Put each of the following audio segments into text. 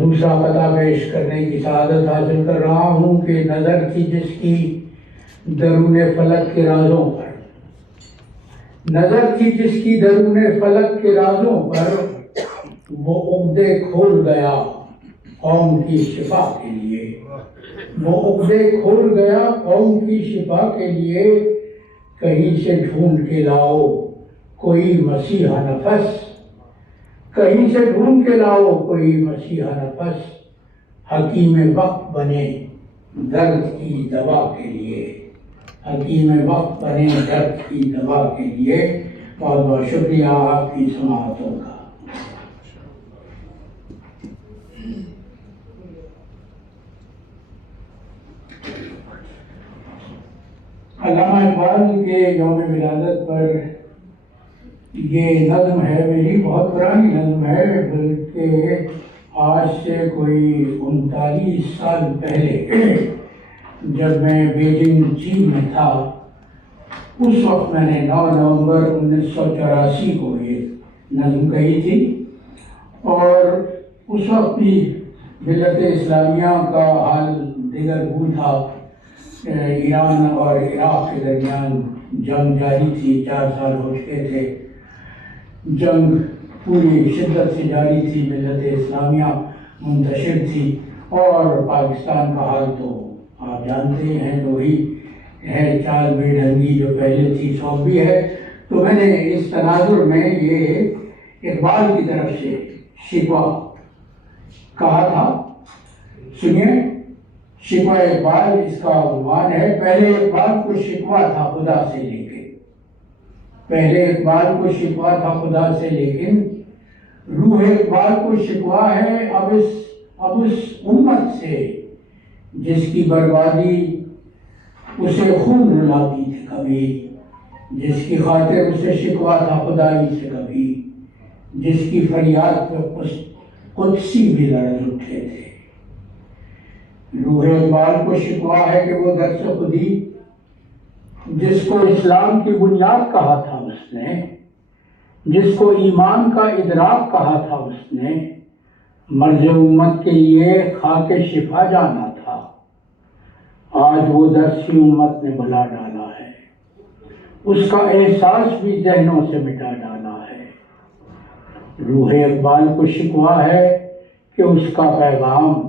دوسرا قطعہ پیش کرنے کی سعادت حاصل کر رہا ہوں کہ نظر تھی جس کی درون فلک کے رازوں پر، نظر تھی جس کی درون فلک کے رازوں پر، وہ عقدے کھول گیا قوم کی شفا کے لیے، وہ عقدے کھول گیا قوم کی شفا کے لیے، کہیں سے ڈھونڈ کے لاؤ کوئی مسیحا نفس، کہیں سے ڈھونڈ کے لاؤ کوئی مسیحا نفس، حکیم وقت بنے درد کی دوا کے لیے، حکیم وقت بنے درد کی دوا کے لیے۔ بہت بہت شکریہ آپ کی سماعتوں کا۔ علامہ اقبال کے یوم ولادت پر یہ نظم ہے، میری بہت پرانی نظم ہے، بلکہ آج سے کوئی 39 سال پہلے جب میں بیجنگ چین میں تھا، اس وقت میں نے 9 نومبر 1984 کو یہ نظم کہی تھی، اور اس وقت بھی ملت اسلامیہ کا حال دیگر گو تھا۔ ایران اور عراق کے درمیان جنگ جاری تھی، 4 سال ہو چکے تھے، جنگ پوری شدت سے جاری تھی، ملت اسلامیہ منتشر تھی، اور پاکستان کا حال تو آپ جانتے ہیں، وہی ہے، چال بے ڈھنگی جو پہلے تھی سو بھی ہے۔ تو میں نے اس تناظر میں یہ اقبال کی طرف سے شکوہ کہا تھا، سنیے، شکوہ اقبال اس کا عنوان ہے۔ پہلے اقبال کو شکوہ تھا خدا سے، لیکن پہلے اقبال کو شکوہ تھا خدا سے، لیکن روح اقبال کو شکوہ ہے اب اس امت سے جس کی بربادی اسے خون رلاتی تھی کبھی، جس کی خاطر اسے شکوہ تھا خدائی سے کبھی، جس کی فریاد پہ قدسی بھی لرز اٹھے تھے۔ روح اقبال کو شکوہ ہے کہ وہ درس خودی جس کو اسلام کی بنیاد کہا تھا اس نے، جس کو ایمان کا ادراک کہا تھا اس نے، مرض امت کے لیے خاک شفا جانا تھا، آج وہ درسی امت نے بھلا ڈالا ہے، اس کا احساس بھی ذہنوں سے مٹا ڈالا ہے۔ روح اقبال کو شکوہ ہے کہ اس کا پیغام،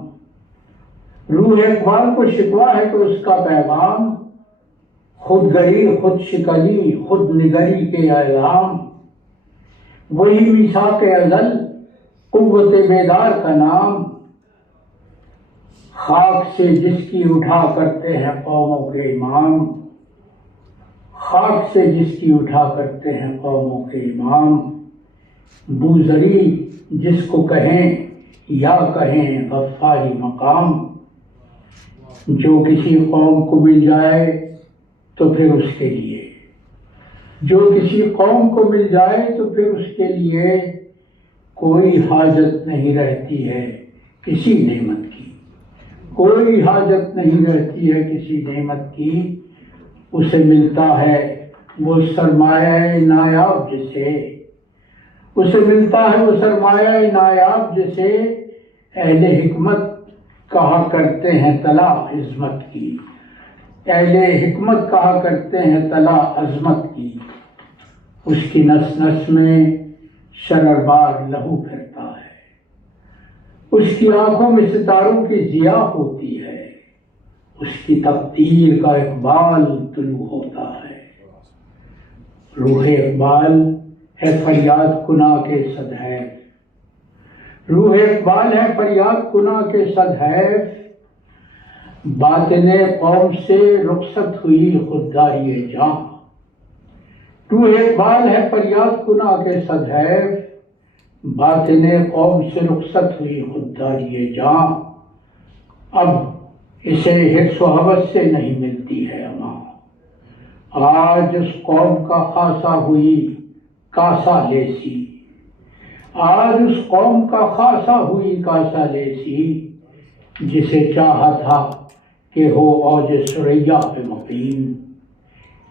روح اقبال کو شکوہ ہے کہ اس کا پیغام خود گری، خود شکنی، خود نگری کے اعلام، وہی میثاق ازل، قوت بیدار کا نام، خاک سے جس کی اٹھا کرتے ہیں قوموں کے امام، خاک سے جس کی اٹھا کرتے ہیں قوموں کے امام، بوذری جس کو کہیں یا کہیں غفاری مقام، جو کسی قوم کو مل جائے تو پھر اس کے لیے، جو کسی قوم کو مل جائے تو پھر اس کے لیے کوئی حاجت نہیں رہتی ہے کسی نعمت کی، کوئی حاجت نہیں رہتی ہے کسی نعمت کی، اسے ملتا ہے وہ سرمایہ نایاب جسے، اسے ملتا ہے وہ سرمایہ نایاب جسے اہل حکمت کہا کرتے ہیں طلا عظمت کی، اہل حکمت کہا کرتے ہیں طلا عظمت کی، اس کی نس نس میں شرربار لہو پھرتا ہے، اس کی آنکھوں میں ستاروں کی ضیا ہوتی ہے، اس کی تقدیر کا اقبال طلوع ہوتا ہے۔ روح اقبال ہے فریاد کناں کے صدحیف، روح اقبال ہے فریاد کناں کے صدحیف، باطن قوم سے رخصت ہوئی خودداری جاں، روح اقبال ہے فریاد کناں کے صدحیف، باطن قوم سے رخصت ہوئی خودداری جاں، اب اسے حرص و حوث سے نہیں ملتی ہے امان، آج اس قوم کا خاصا ہوئی کاسا لیسی، آج اس قوم کا خاصا ہوئی کاسا لیسی، جسے چاہا تھا کہ ہو اوج ثریا پہ مقیم،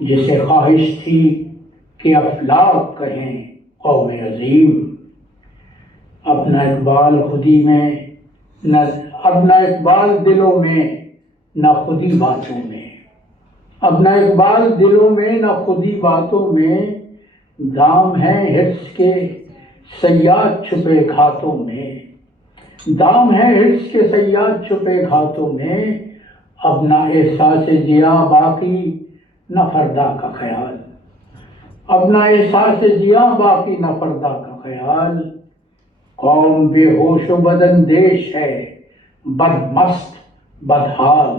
جسے خواہش تھی کہ افلاک کہیں قوم عظیم، اپنا اقبال خودی میں اب نہ اقبال دلوں میں نہ خودی باتوں میں، اب نہ اقبال دلوں میں نہ خودی باتوں میں، دام ہیں حرص کے صیاد چھپے گھاتوں میں، دام ہے حرص کے صیاد چھپے گھاتوں میں، اب نہ احساس جیا باقی نہ فردا کا خیال، اب نہ احساس جیا باقی نہ فردا کا خیال، قوم بے ہوش و بداندیش ہے بد مست بدحال،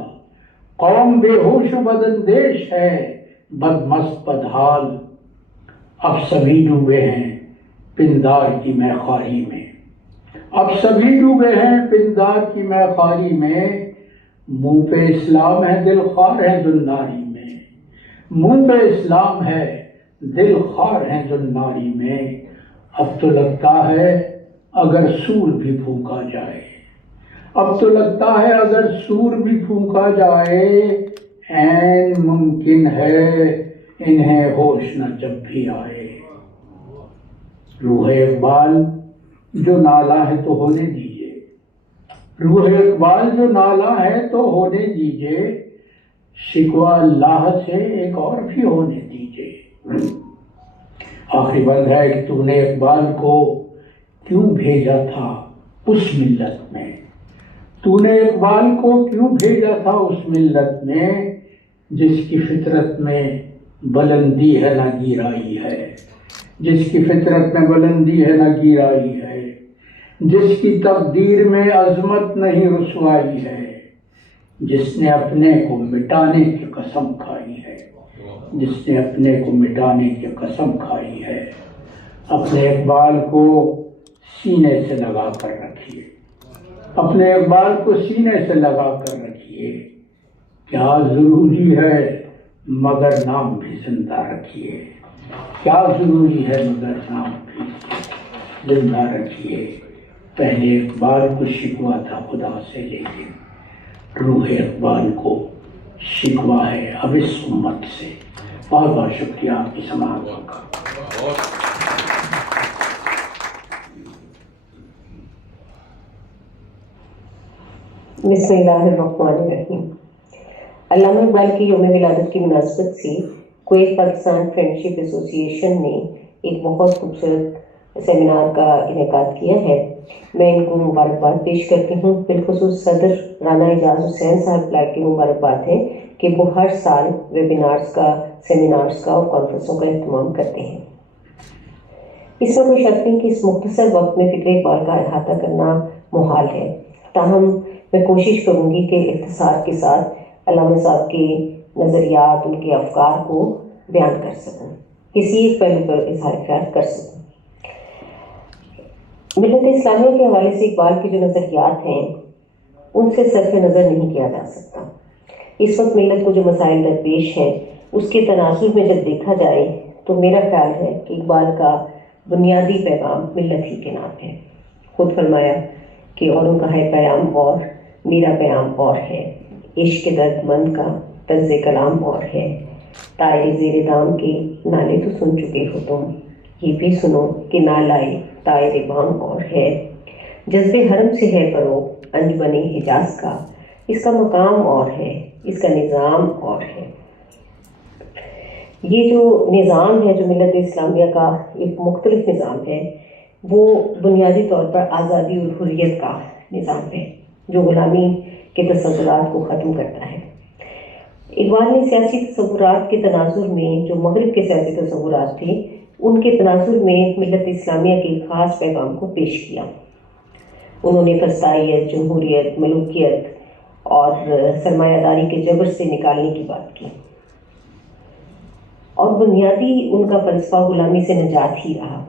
قوم بے ہوش و بداندیش ہے بد مست بدحال، اب سبھی ڈوبے ہیں پندار کی میں خواری میں، اب سبھی ڈوبے ہیں پندار کی میں خواری میں، منہ پہ اسلام ہے دل خوار ہے زناری میں، منہ پہ اسلام ہے دل خوار ہے زناری میں، اب تو لگتا ہے اگر سور بھی پھونکا جائے، اب تو لگتا ہے اگر سور بھی پھونکا جائے، عین ممکن ہے انہیں ہوش نہ جب بھی آئے، روح اقبال جو نالا ہے تو ہونے دیجئے، روح اقبال جو نالا ہے تو ہونے دیجئے، شکوہ اللہ سے ایک اور بھی ہونے دیجئے، آخری بند ہے کہ تو نے اقبال کو کیوں بھیجا تھا اس ملت میں، تو نے اقبال کو کیوں بھیجا تھا اس ملت میں، جس کی فطرت میں بلندی ہے نہ گیرائی ہے، جس کی فطرت میں بلندی ہے نہ گیرائی ہے، جس کی تقدیر میں عظمت نہیں رسوائی ہے، جس نے اپنے کو مٹانے کی قسم کھائی ہے، جس نے اپنے کو مٹانے کی قسم کھائی ہے، اپنے اقبال کو سینے سے لگا کر رکھیے، اپنے اقبال کو سینے سے لگا کر رکھیے، کیا ضروری ہے مگر نام بھی زندہ رکھیے، کیا ضروری ہے مگر نام بھی زندہ رکھیے، پہلے اقبال کو شکوہ تھا خدا سے لیکن روح اقبال کو شکوہ ہے اب اس امت سے۔ بہت بہت شکریہ آپ کی سماعت کا۔ بسم اللہ الرحمن الرحیم۔ علامہ اقبال کی یوم ولادت کی مناسبت سے کویت پاکستان فرینڈشپ ایسوسی ایشن نے ایک بہت خوبصورت سیمینار کا انعقاد کیا ہے۔ میں ان کو مبارکباد پیش کرتی ہوں، بالخصوص صدر رانا اعجاز حسین صاحب بلیک کی مبارکباد ہے کہ وہ ہر سال ویبینارز کا، سیمینارز کا اور کانفرنسوں کا اہتمام کرتے ہیں۔ اس میں کوئی شک نہیں کہ اس مختصر وقت میں فکر اقبال کا احاطہ کرنا محال ہے، تاہم میں کوشش کروں گی کہ اختصار کے ساتھ علامہ صاحب کے نظریات، ان کے افکار کو بیان کر سکوں، کسی ایک پہلو پر اظہار خیال کر سکوں۔ ملت اسلامیہ کے حوالے سے اقبال کے جو نظریات ہیں ان سے صرف نظر نہیں کیا جا سکتا۔ اس وقت ملت کو جو مسائل درپیش ہیں اس کے تناظر میں جب دیکھا جائے تو میرا خیال ہے کہ اقبال کا بنیادی پیغام ملت ہی کے نام ہے۔ خود فرمایا کہ اوروں کا ہے پیام اور میرا پیام اور ہے، عشق درد مند کا طرز کلام اور ہے، طائر زیر دام کے نالے تو سن چکے ہو تم، یہ بھی سنو کہ نالائے طائر بام اور ہے، جذب حرم سے ہے فروغ انجمن حجاز کا، اس کا مقام اور ہے، اس کا نظام اور ہے۔ یہ جو نظام ہے، جو ملت اسلامیہ کا ایک مختلف نظام ہے، وہ بنیادی طور پر آزادی اور حریت کا نظام ہے جو غلامی کے تصورات کو ختم کرتا ہے۔ اقبال نے سیاسی تصورات کے تناظر میں جو مغرب کے سیاسی تصورات تھے ان کے تناظر میں ملت اسلامیہ کے ایک خاص پیغام کو پیش کیا۔ انہوں نے فسطائیت، جمہوریت، ملوکیت اور سرمایہ داری کے جبر سے نکالنے کی بات کی، اور بنیادی ان کا فلسفہ غلامی سے نجات ہی رہا۔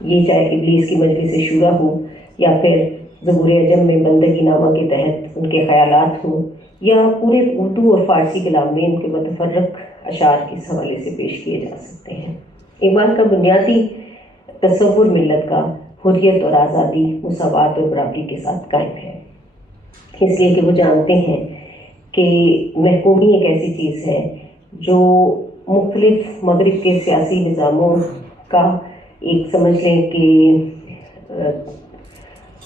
یہ چاہے ابلیس کی مجلس شورا ہو یا پھر زبور عجم میں بندگی نامہ کے تحت ان کے خیالات ہوں، یا پورے اردو اور فارسی کلام میں ان کے متفرق اشعار اس حوالے سے پیش کیے جا سکتے ہیں۔ اقبال کا بنیادی تصور ملت کا حریت اور آزادی، مساوات اور برابری کے ساتھ قائم ہے، اس لیے کہ وہ جانتے ہیں کہ محکومی ایک ایسی چیز ہے جو مختلف مغرب کے سیاسی نظاموں کا ایک سمجھ لیں کہ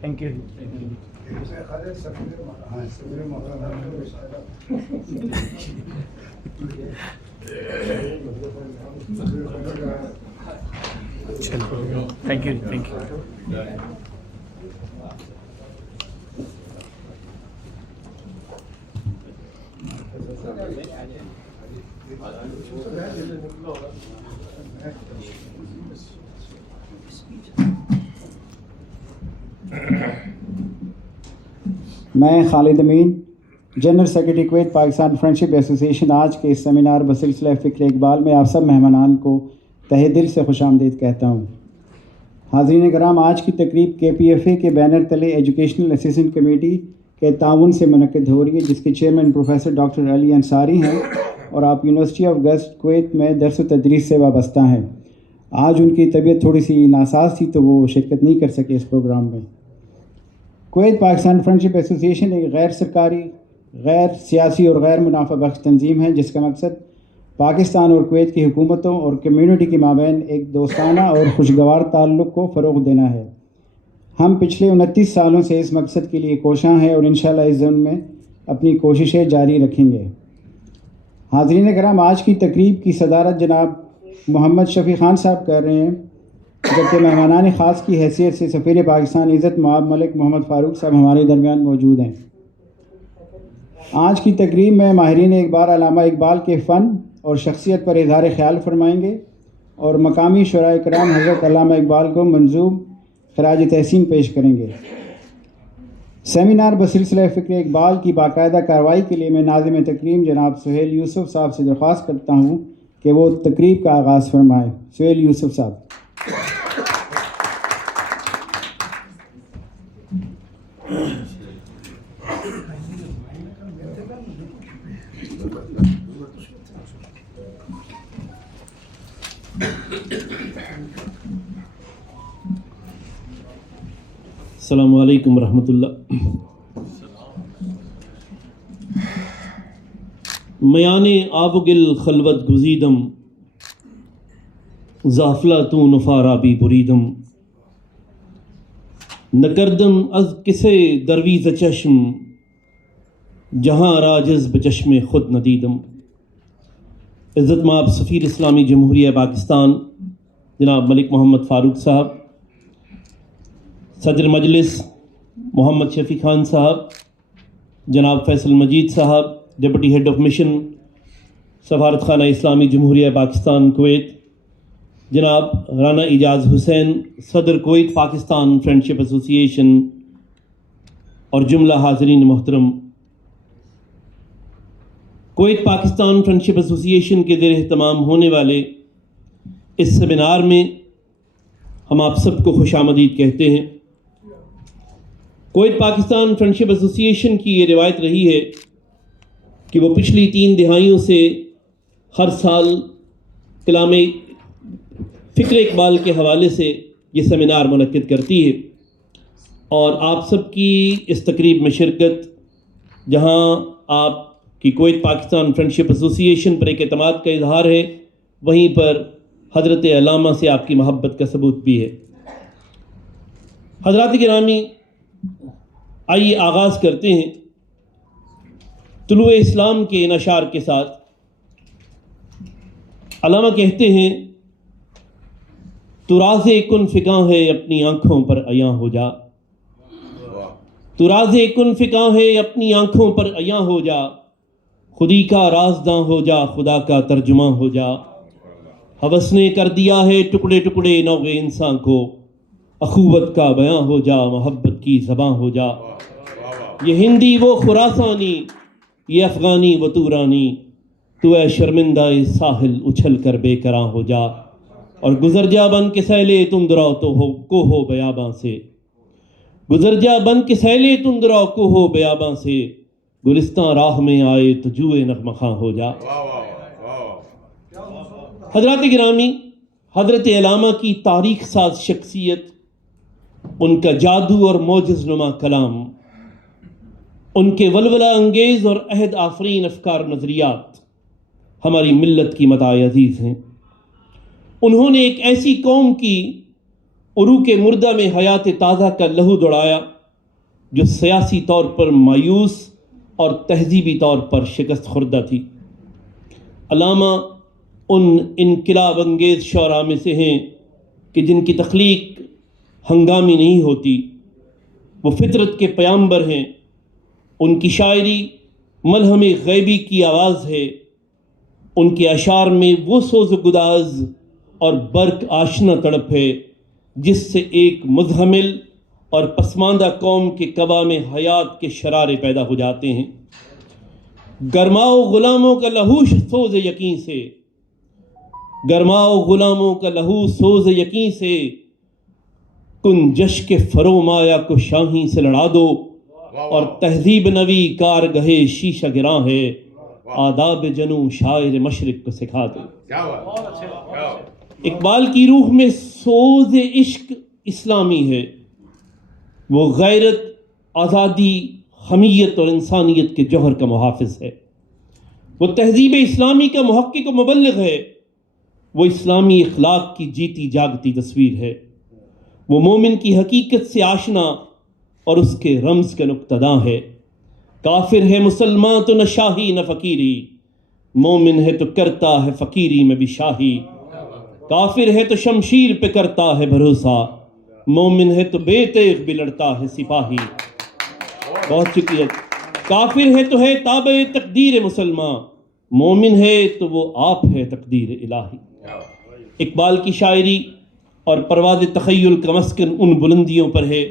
تھینک یو. چلو تھینک یو تھینک یو. میں Khalid Amin general secretary Kuwait Pakistan friendship association آج کے اس سیمینار بسلسلہ فکر اقبال میں آپ سب مہمانان کو تہہ دل سے خوش آمدید کہتا ہوں. حاضرین کرام، آج کی تقریب KPFA کے بینر تلے ایجوکیشنل اسسٹنٹ کمیٹی کے تعاون سے منعقد ہو رہی ہے، جس کے چیئرمین پروفیسر ڈاکٹر علی انصاری ہیں اور آپ یونیورسٹی آف گسٹ کویت میں درس و تدریس سے وابستہ ہیں. آج ان کی طبیعت تھوڑی سی ناساز تھی تو وہ شرکت نہیں کر سکے اس پروگرام میں. کویت پاکستان فرینڈشپ ایسوسیشن ایک غیر سرکاری، غیر سیاسی اور غیر منافع بخش تنظیم ہے جس کا مقصد پاکستان اور کویت کی حکومتوں اور کمیونٹی کے مابین ایک دوستانہ اور خوشگوار تعلق کو فروغ دینا ہے. ہم پچھلے 29 سالوں سے اس مقصد کے لیے کوشاں ہیں اور انشاءاللہ اس ضمن میں اپنی کوششیں جاری رکھیں گے. حاضرین کرام، آج کی تقریب کی صدارت جناب محمد شفیع خان صاحب کر رہے ہیں، جبکہ مہمانان خاص کی حیثیت سے سفیر پاکستان عزت مآب ملک محمد فاروق صاحب ہمارے درمیان موجود ہیں. آج کی تقریب میں ماہرین اقبال علامہ اقبال کے فن اور شخصیت پر اظہار خیال فرمائیں گے اور مقامی شعراء کرام حضرت علامہ اقبال کو منظوم خراج تحسین پیش کریں گے. سیمینار بسلسلہ فکر اقبال کی باقاعدہ کارروائی کے لیے میں ناظم تقریب جناب سہیل یوسف صاحب سے درخواست کرتا ہوں کہ وہ تقریب کا آغاز فرمائیں. سہیل یوسف صاحب. السلام علیکم ورحمۃ اللہ. میان آب و گل خلوت گزیدم، زافلاتون فارابی بریدم، نکردم از کسے درویز چشم، جہاں راجز بچشم خود ندیدم. عزت مآب سفیر اسلامی جمہوریہ پاکستان جناب ملک محمد فاروق صاحب، صدر مجلس محمد شفیع خان صاحب، جناب فیصل مجید صاحب ڈپٹی ہیڈ آف مشن سفارت خانہ اسلامی جمہوریہ پاکستان کویت، جناب رانا اعجاز حسین صدر کویت پاکستان فرینڈشپ ایسوسیشن اور جملہ حاضرین محترم. کویت پاکستان فرینڈشپ ایسوسیشن کے زیر اہتمام ہونے والے اس سیمینار میں ہم آپ سب کو خوش آمدید کہتے ہیں. کویت پاکستان فرینڈشپ ایسوسیشن کی یہ روایت رہی ہے کہ وہ پچھلی 3 دہائیوں سے ہر سال کلام فکر اقبال کے حوالے سے یہ سیمینار منعقد کرتی ہے، اور آپ سب کی اس تقریب میں شرکت، جہاں آپ کی کویت پاکستان فرینڈشپ ایسوسیشن پر ایک اعتماد کا اظہار ہے، وہیں پر حضرت علامہ سے آپ کی محبت کا ثبوت بھی ہے. حضرات گرامی، آئیے آغاز کرتے ہیں طلوع اسلام کے نشار کے ساتھ. علامہ کہتے ہیں، تو راز کن فکاں ہے اپنی آنکھوں پر عیاں ہو جا، تو راز کن فکاں ہے اپنی آنکھوں پر عیاں ہو جا، خودی کا رازداں ہو جا، خدا کا ترجمہ ہو جا. ہوس نے کر دیا ہے ٹکڑے ٹکڑے نوع انسان کو، اخوت کا بیاں ہو جا، محبت کی زباں ہو جا. یہ ہندی وہ خراسانی، یہ افغانی وہ تورانی، تو اے شرمندہ ساحل اچھل کر بے کراں ہو جا. اور گزر جا بن کے سیلے تم دراؤ تو ہو کو ہو بیاباں سے، گزر جا بن کے سیلے تم دراؤ کو ہو بیاباں سے، گلستان راہ میں آئے تو جوئے نغمہ خواں ہو جا. حضرات گرامی، حضرت علامہ کی تاریخ ساز شخصیت، ان کا جادو اور معجز نما کلام، ان کے ولولہ انگیز اور عہد آفرین افکار نظریات ہماری ملت کی متاع عزیز ہیں. انہوں نے ایک ایسی قوم کی عروق مردہ میں حیات تازہ کا لہو دوڑایا جو سیاسی طور پر مایوس اور تہذیبی طور پر شکست خوردہ تھی۔ علامہ ان انقلاب انگیز شعراء میں سے ہیں کہ جن کی تخلیق ہنگامی نہیں ہوتی، وہ فطرت کے پیامبر ہیں۔ ان کی شاعری ملہم غیبی کی آواز ہے، ان کے اشعار میں وہ سوز و گداز اور برق آشنا تڑپ ہے جس سے ایک مزحمل اور پسماندہ قوم کے کبا میں حیات کے شرارے پیدا ہو جاتے ہیں۔ گرماؤ غلاموں کا لہو سوز یقین سے، گرماؤ غلاموں کا لہو سوز یقین سے، کن جش کے فرو مایا کو شاہی سے لڑا دو، اور تہذیب نوی کارگہے شیشہ گراں ہے، آداب جنوں شاعر مشرق کو سکھا دو۔ اقبال کی روح میں سوز عشق اسلامی ہے، وہ غیرت، آزادی، حمیت اور انسانیت کے جوہر کا محافظ ہے، وہ تہذیب اسلامی کا محقق و مبلغ ہے، وہ اسلامی اخلاق کی جیتی جاگتی تصویر ہے، وہ مومن کی حقیقت سے آشنا اور اس کے رمز کا نقطہ داں ہے۔ کافر ہے مسلمان تو نہ شاہی نہ فقیری، مومن ہے تو کرتا ہے فقیری میں بھی شاہی، کافر ہے تو شمشیر پہ کرتا ہے بھروسہ، مومن ہے تو بے تیغ بھی لڑتا ہے سپاہی۔ بہت شکریہ۔ کافر ہے تو ہے تابع تقدیر مسلمان، مومن ہے تو وہ آپ ہے تقدیر الہی۔ اقبال کی شاعری اور پرواز تخیل کا مسکن ان بلندیوں پر ہے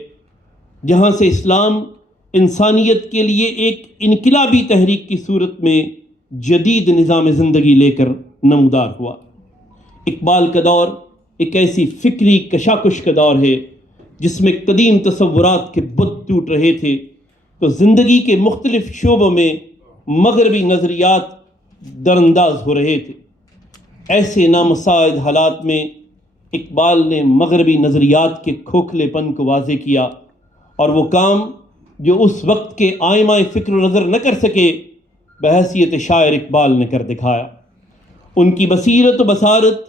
جہاں سے اسلام انسانیت کے لیے ایک انقلابی تحریک کی صورت میں جدید نظام زندگی لے کر نمودار ہوا۔ اقبال کا دور ایک ایسی فکری کشاکش کا دور ہے جس میں قدیم تصورات کے بت ٹوٹ رہے تھے تو زندگی کے مختلف شعبوں میں مغربی نظریات درانداز ہو رہے تھے۔ ایسے نامساعد حالات میں اقبال نے مغربی نظریات کے کھوکھلے پن کو واضح کیا، اور وہ کام جو اس وقت کے آئمہ فکر و نظر نہ کر سکے بحیثیت شاعر اقبال نے کر دکھایا۔ ان کی بصیرت و بصارت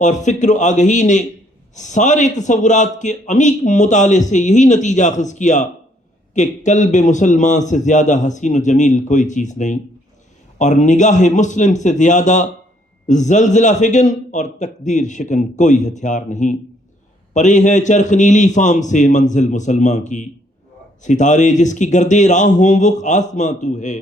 اور فکر و آگہی نے سارے تصورات کے عمیق مطالعے سے یہی نتیجہ اخذ کیا کہ قلب مسلمان سے زیادہ حسین و جمیل کوئی چیز نہیں، اور نگاہ مسلم سے زیادہ زلزلہ فگن اور تقدیر شکن کوئی ہتھیار نہیں۔ پرے ہے چرخ نیلی فام سے منزل مسلمان کی، ستارے جس کی گردے راہ ہوں وہ آسماں تو ہے،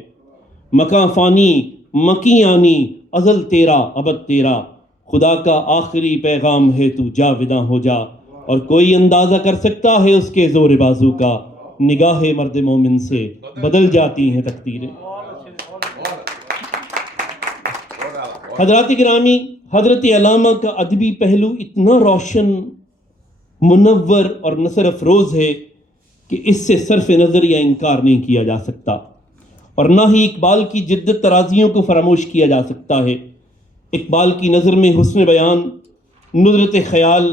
مکاں فانی مکی آنی ازل تیرا ابد تیرا، خدا کا آخری پیغام ہے تو جاوداں ہو جا، اور کوئی اندازہ کر سکتا ہے اس کے زور بازو کا، نگاہ مرد مومن سے بدل جاتی ہیں تقدیریں۔ حضرات گرامی، حضرت علامہ کا ادبی پہلو اتنا روشن، منور اور نثر افروز ہے کہ اس سے صرف نظر یا انکار نہیں کیا جا سکتا، اور نہ ہی اقبال کی جدت ترازیوں کو فراموش کیا جا سکتا ہے۔ اقبال کی نظر میں حسن بیان، ندرت خیال،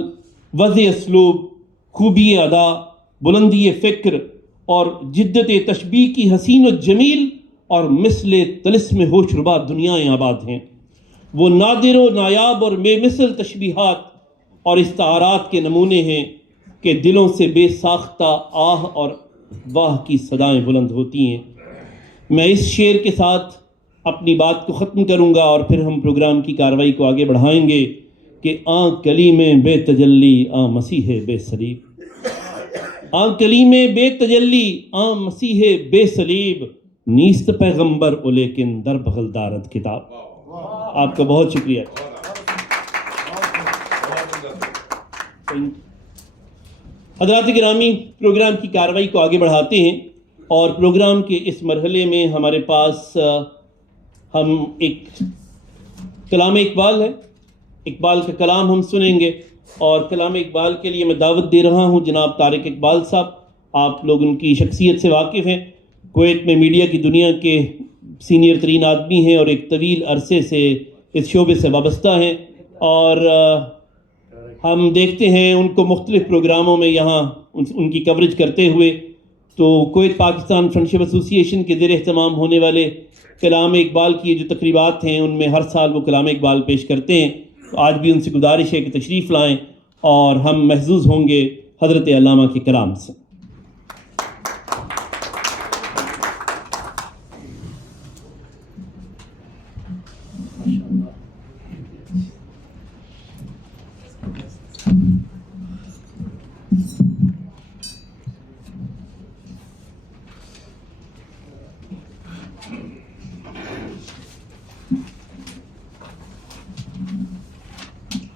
وضع اسلوب، خوبی ادا، بلندی فکر اور جدت تشبیہ کی حسین و جمیل اور مثل طلسم ہوش ربا دنیائیں آباد ہیں۔ وہ نادر و نایاب اور بے مثل تشبیہات اور استعارات کے نمونے ہیں کہ دلوں سے بے ساختہ آہ اور واہ کی صدائیں بلند ہوتی ہیں۔ میں اس شعر کے ساتھ اپنی بات کو ختم کروں گا اور پھر ہم پروگرام کی کارروائی کو آگے بڑھائیں گے کہ آن کلیم بے تجلی آن مسیح بے صلیب، آن کلیم بے تجلی آن مسیح بے صلیب، نیست پیغمبر او لیکن در بغل دارد کتاب۔ آپ کا بہت شکریہ۔ حضرات گرامی، پروگرام کی کارروائی کو آگے بڑھاتے ہیں، اور پروگرام کے اس مرحلے میں ہمارے پاس ہم ایک کلام اقبال ہے، اقبال کا کلام ہم سنیں گے، اور کلام اقبال کے لیے میں دعوت دے رہا ہوں جناب طارق اقبال صاحب۔ آپ لوگ ان کی شخصیت سے واقف ہیں، کویت میں میڈیا کی دنیا کے سینئر ترین آدمی ہیں اور ایک طویل عرصے سے اس شعبے سے وابستہ ہیں، اور ہم دیکھتے ہیں ان کو مختلف پروگراموں میں یہاں ان کی کوریج کرتے ہوئے۔ تو کویت پاکستان فرینڈشپ ایسوسی ایشن کے زیر اہتمام ہونے والے کلام اقبال کی جو تقریبات ہیں ان میں ہر سال وہ کلام اقبال پیش کرتے ہیں، تو آج بھی ان سے گزارش ہے کہ تشریف لائیں اور ہم محظوظ ہوں گے حضرت علامہ کے کلام سے.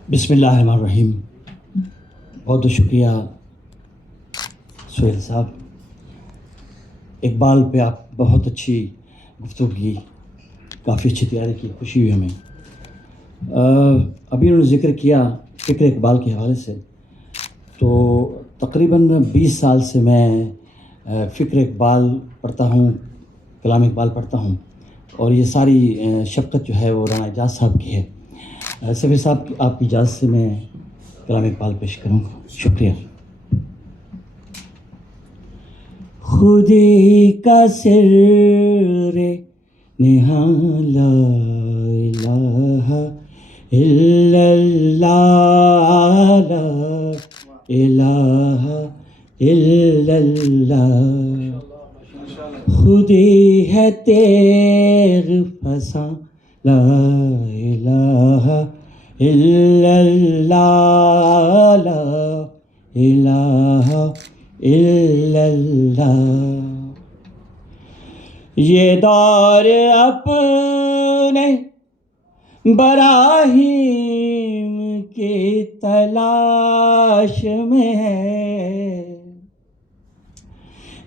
بسم اللہ الرحمن الرحیم. بہت بہت شکریہ سہیل صاحب. اقبال پہ آپ بہت اچھی گفتگو کی, کافی اچھی تیاری کی, خوشی ہوئی ہمیں. ابھی انہوں نے ذکر کیا فکر اقبال کے حوالے سے, تو تقریباً 20 سال سے میں فکر اقبال پڑھتا ہوں, کلام اقبال پڑھتا ہوں, اور یہ ساری شفقت جو ہے وہ رانا اعجاز صاحب کی ہے. سفیر صاحب آپ کی اجازت سے میں کلام اقبال پیش کروں گا. شکریہ. خودی کا سر نہاں لا الہ الا اللہ, لا الہ الا اللہ. خودی ہے تیغ فساں, لا الہ الا اللہ, لا الہ الا اللہ. یہ دور اپنے براہیم کی تلاش میں ہے,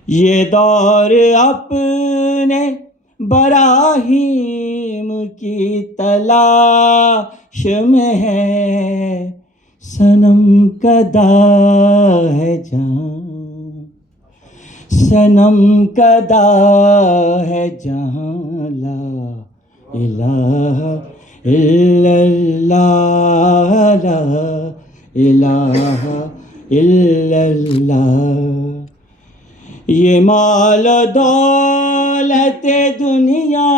یہ دور اپنے براہیم کی تلاش میں ہے. صنم کدا ہے جہاں, صنم کدا ہے جہاں, لا الہ الا اللہ, لا الہ الا اللہ. یہ مال و دولت دنیا,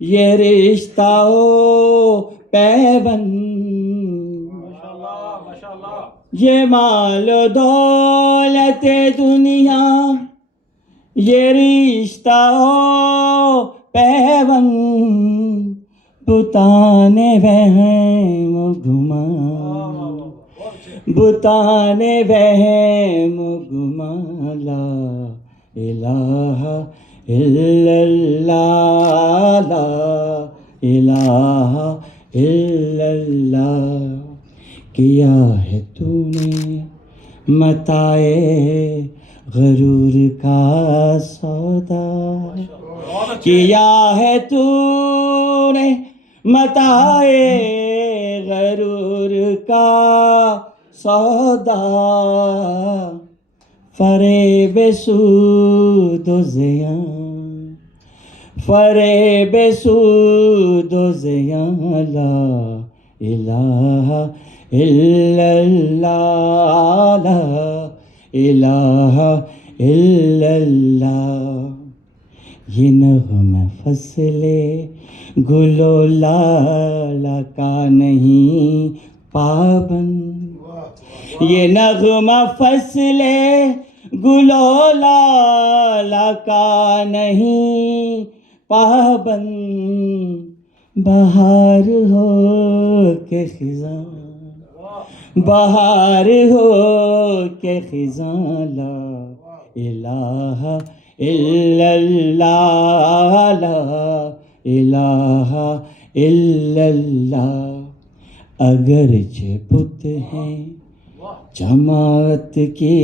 یہ رشتہ و پیوند, یہ مال و دولت دنیا, یہ رشتہ و پیوند, بتانے وہم و گمان, بتانے وہم و گمان, لا الہ الا اللہ, لا الہ الا اللہ. کیا ہے تو نے متاع غرور کا سودا, کیا ہے تو نے متاع غرور کا سودا. فریب سود و زیاں, فریب سود و زیاں, لا الہ الا اللہ, لا الہ الا اللہ. یہ نغمہ فصل گل و لالا کا نہیں پابند, یہ نغمہ فصل گل و لالا کا نہیں پابند. بہار ہو کے خزاں, بہار ہو کے خزاں, لا الہ الا اللہ, لا الہ الا اللہ. اگرچہ بت ہیں جماعت کے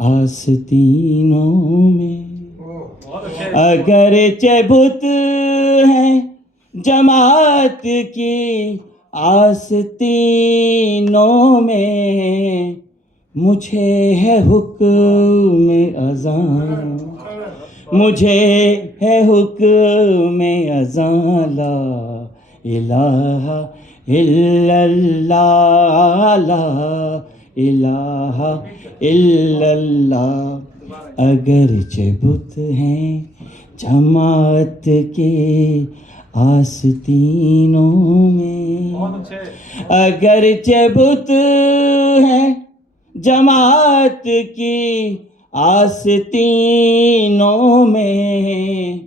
آستینوں میں, اگرچہ بت ہیں جماعت کی آستینوں میں, مجھے ہے حکم اذان, مجھے ہے حکم اذان, لا الہ الا اللہ, لا الہ الا اللہ. اگرچہ بت ہیں جماعت کے آستینوں میں، اگرچہ بت ہے جماعت کی آستینوں میں،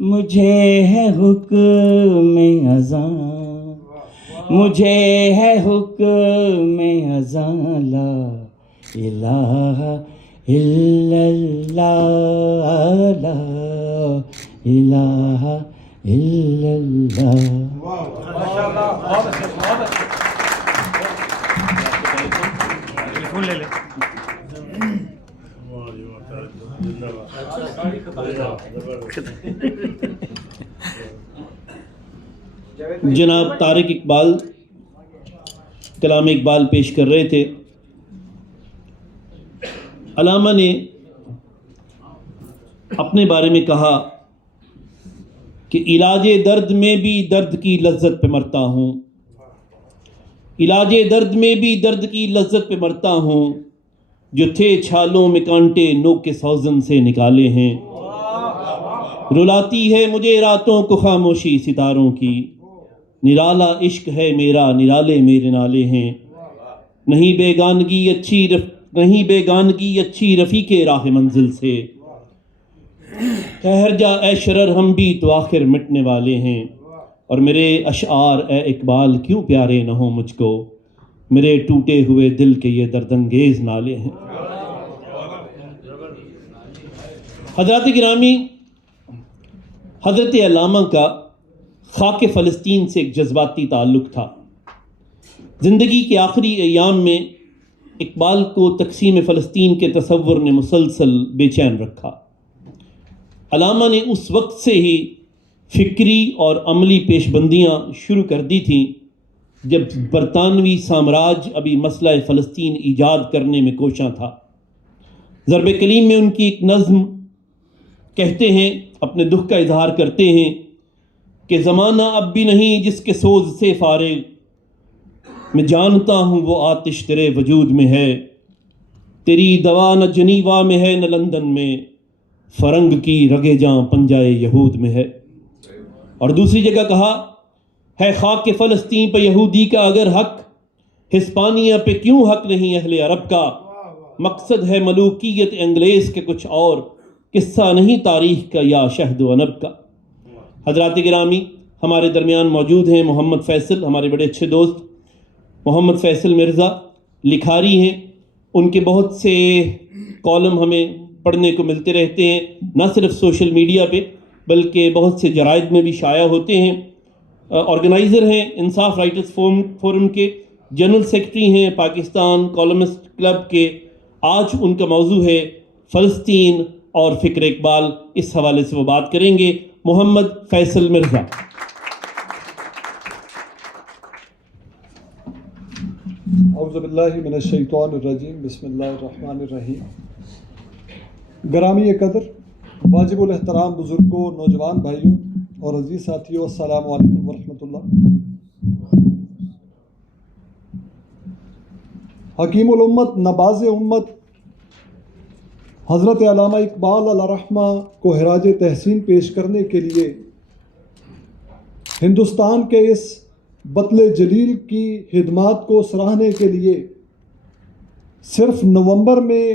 مجھے ہے حکم اذان، مجھے ہے حکم اذان، لا الہ الا اللہ، لا الہ الا اللہ۔ فون لے لیں۔ جناب طارق اقبال کلام اقبال پیش کر رہے تھے۔ علامہ نے اپنے بارے میں کہا کہ علاج درد میں بھی درد کی لذت پہ مرتا ہوں، علاج درد میں بھی درد کی لذت پہ مرتا ہوں، جو تھے چھالوں میں کانٹے نوک کے سوزن سے نکالے ہیں۔ رلاتی ہے مجھے راتوں کو خاموشی ستاروں کی، نرالا عشق ہے میرا نرالے میرے نالے ہیں۔ نہیں بیگانگی اچھی رفیق راہ منزل سے، ٹھہر جا اے شرر ہم بھی تو آخر مٹنے والے ہیں۔ اور میرے اشعار اے اقبال کیوں پیارے نہ ہوں مجھ کو، میرے ٹوٹے ہوئے دل کے یہ دردانگیز نالے ہیں۔ حضرات گرامی، حضرت علامہ کا خاک فلسطین سے ایک جذباتی تعلق تھا۔ زندگی کے آخری ایام میں اقبال کو تقسیم فلسطین کے تصور نے مسلسل بے چین رکھا۔ علامہ نے اس وقت سے ہی فکری اور عملی پیش بندیاں شروع کر دی تھیں جب برطانوی سامراج ابھی مسئلہ فلسطین ایجاد کرنے میں کوشاں تھا۔ ضرب کلیم میں ان کی ایک نظم کہتے ہیں، اپنے دکھ کا اظہار کرتے ہیں کہ زمانہ اب بھی نہیں جس کے سوز سے فارغ، میں جانتا ہوں وہ آتش تیرے وجود میں ہے، تیری دوا نہ جنیوا میں ہے نہ لندن میں، فرنگ کی رگے جاں پنجائے یہود میں ہے۔ اور دوسری جگہ کہا ہے خاک کے فلسطین پہ یہودی کا اگر حق، ہسپانیہ پہ کیوں حق نہیں اہل عرب کا، مقصد ہے ملوکیت انگریز کے کچھ اور، قصہ نہیں تاریخ کا یا شہد و نب کا۔ حضرات گرامی، ہمارے درمیان موجود ہیں محمد فیصل، ہمارے بڑے اچھے دوست محمد فیصل مرزا، لکھاری ہیں۔ ان کے بہت سے کالم ہمیں پڑھنے کو ملتے رہتے ہیں، نہ صرف سوشل میڈیا پہ بلکہ بہت سے جرائد میں بھی شائع ہوتے ہیں۔ آرگنائزر ہیں انصاف رائٹرز فورم کے، جنرل سیکرٹری ہیں پاکستان کالمسٹ کلب کے۔ آج ان کا موضوع ہے فلسطین اور فکر اقبال، اس حوالے سے وہ بات کریں گے۔ محمد فیصل مرزا۔ اعوذ باللہ من الشیطان الرجیم، بسم اللہ الرحمن الرحیم۔ گرامی قدر، واجب الاحترام بزرگوں، نوجوان بھائیوں اور عزیز ساتھیوں، السلام علیکم ورحمۃ اللہ۔ حکیم الامت، نباز امت حضرت علامہ اقبال علیہ رحمہ کو خراج تحسین پیش کرنے کے لیے ہندوستان کے اس بطل جلیل کی خدمات کو سراہنے کے لیے صرف نومبر میں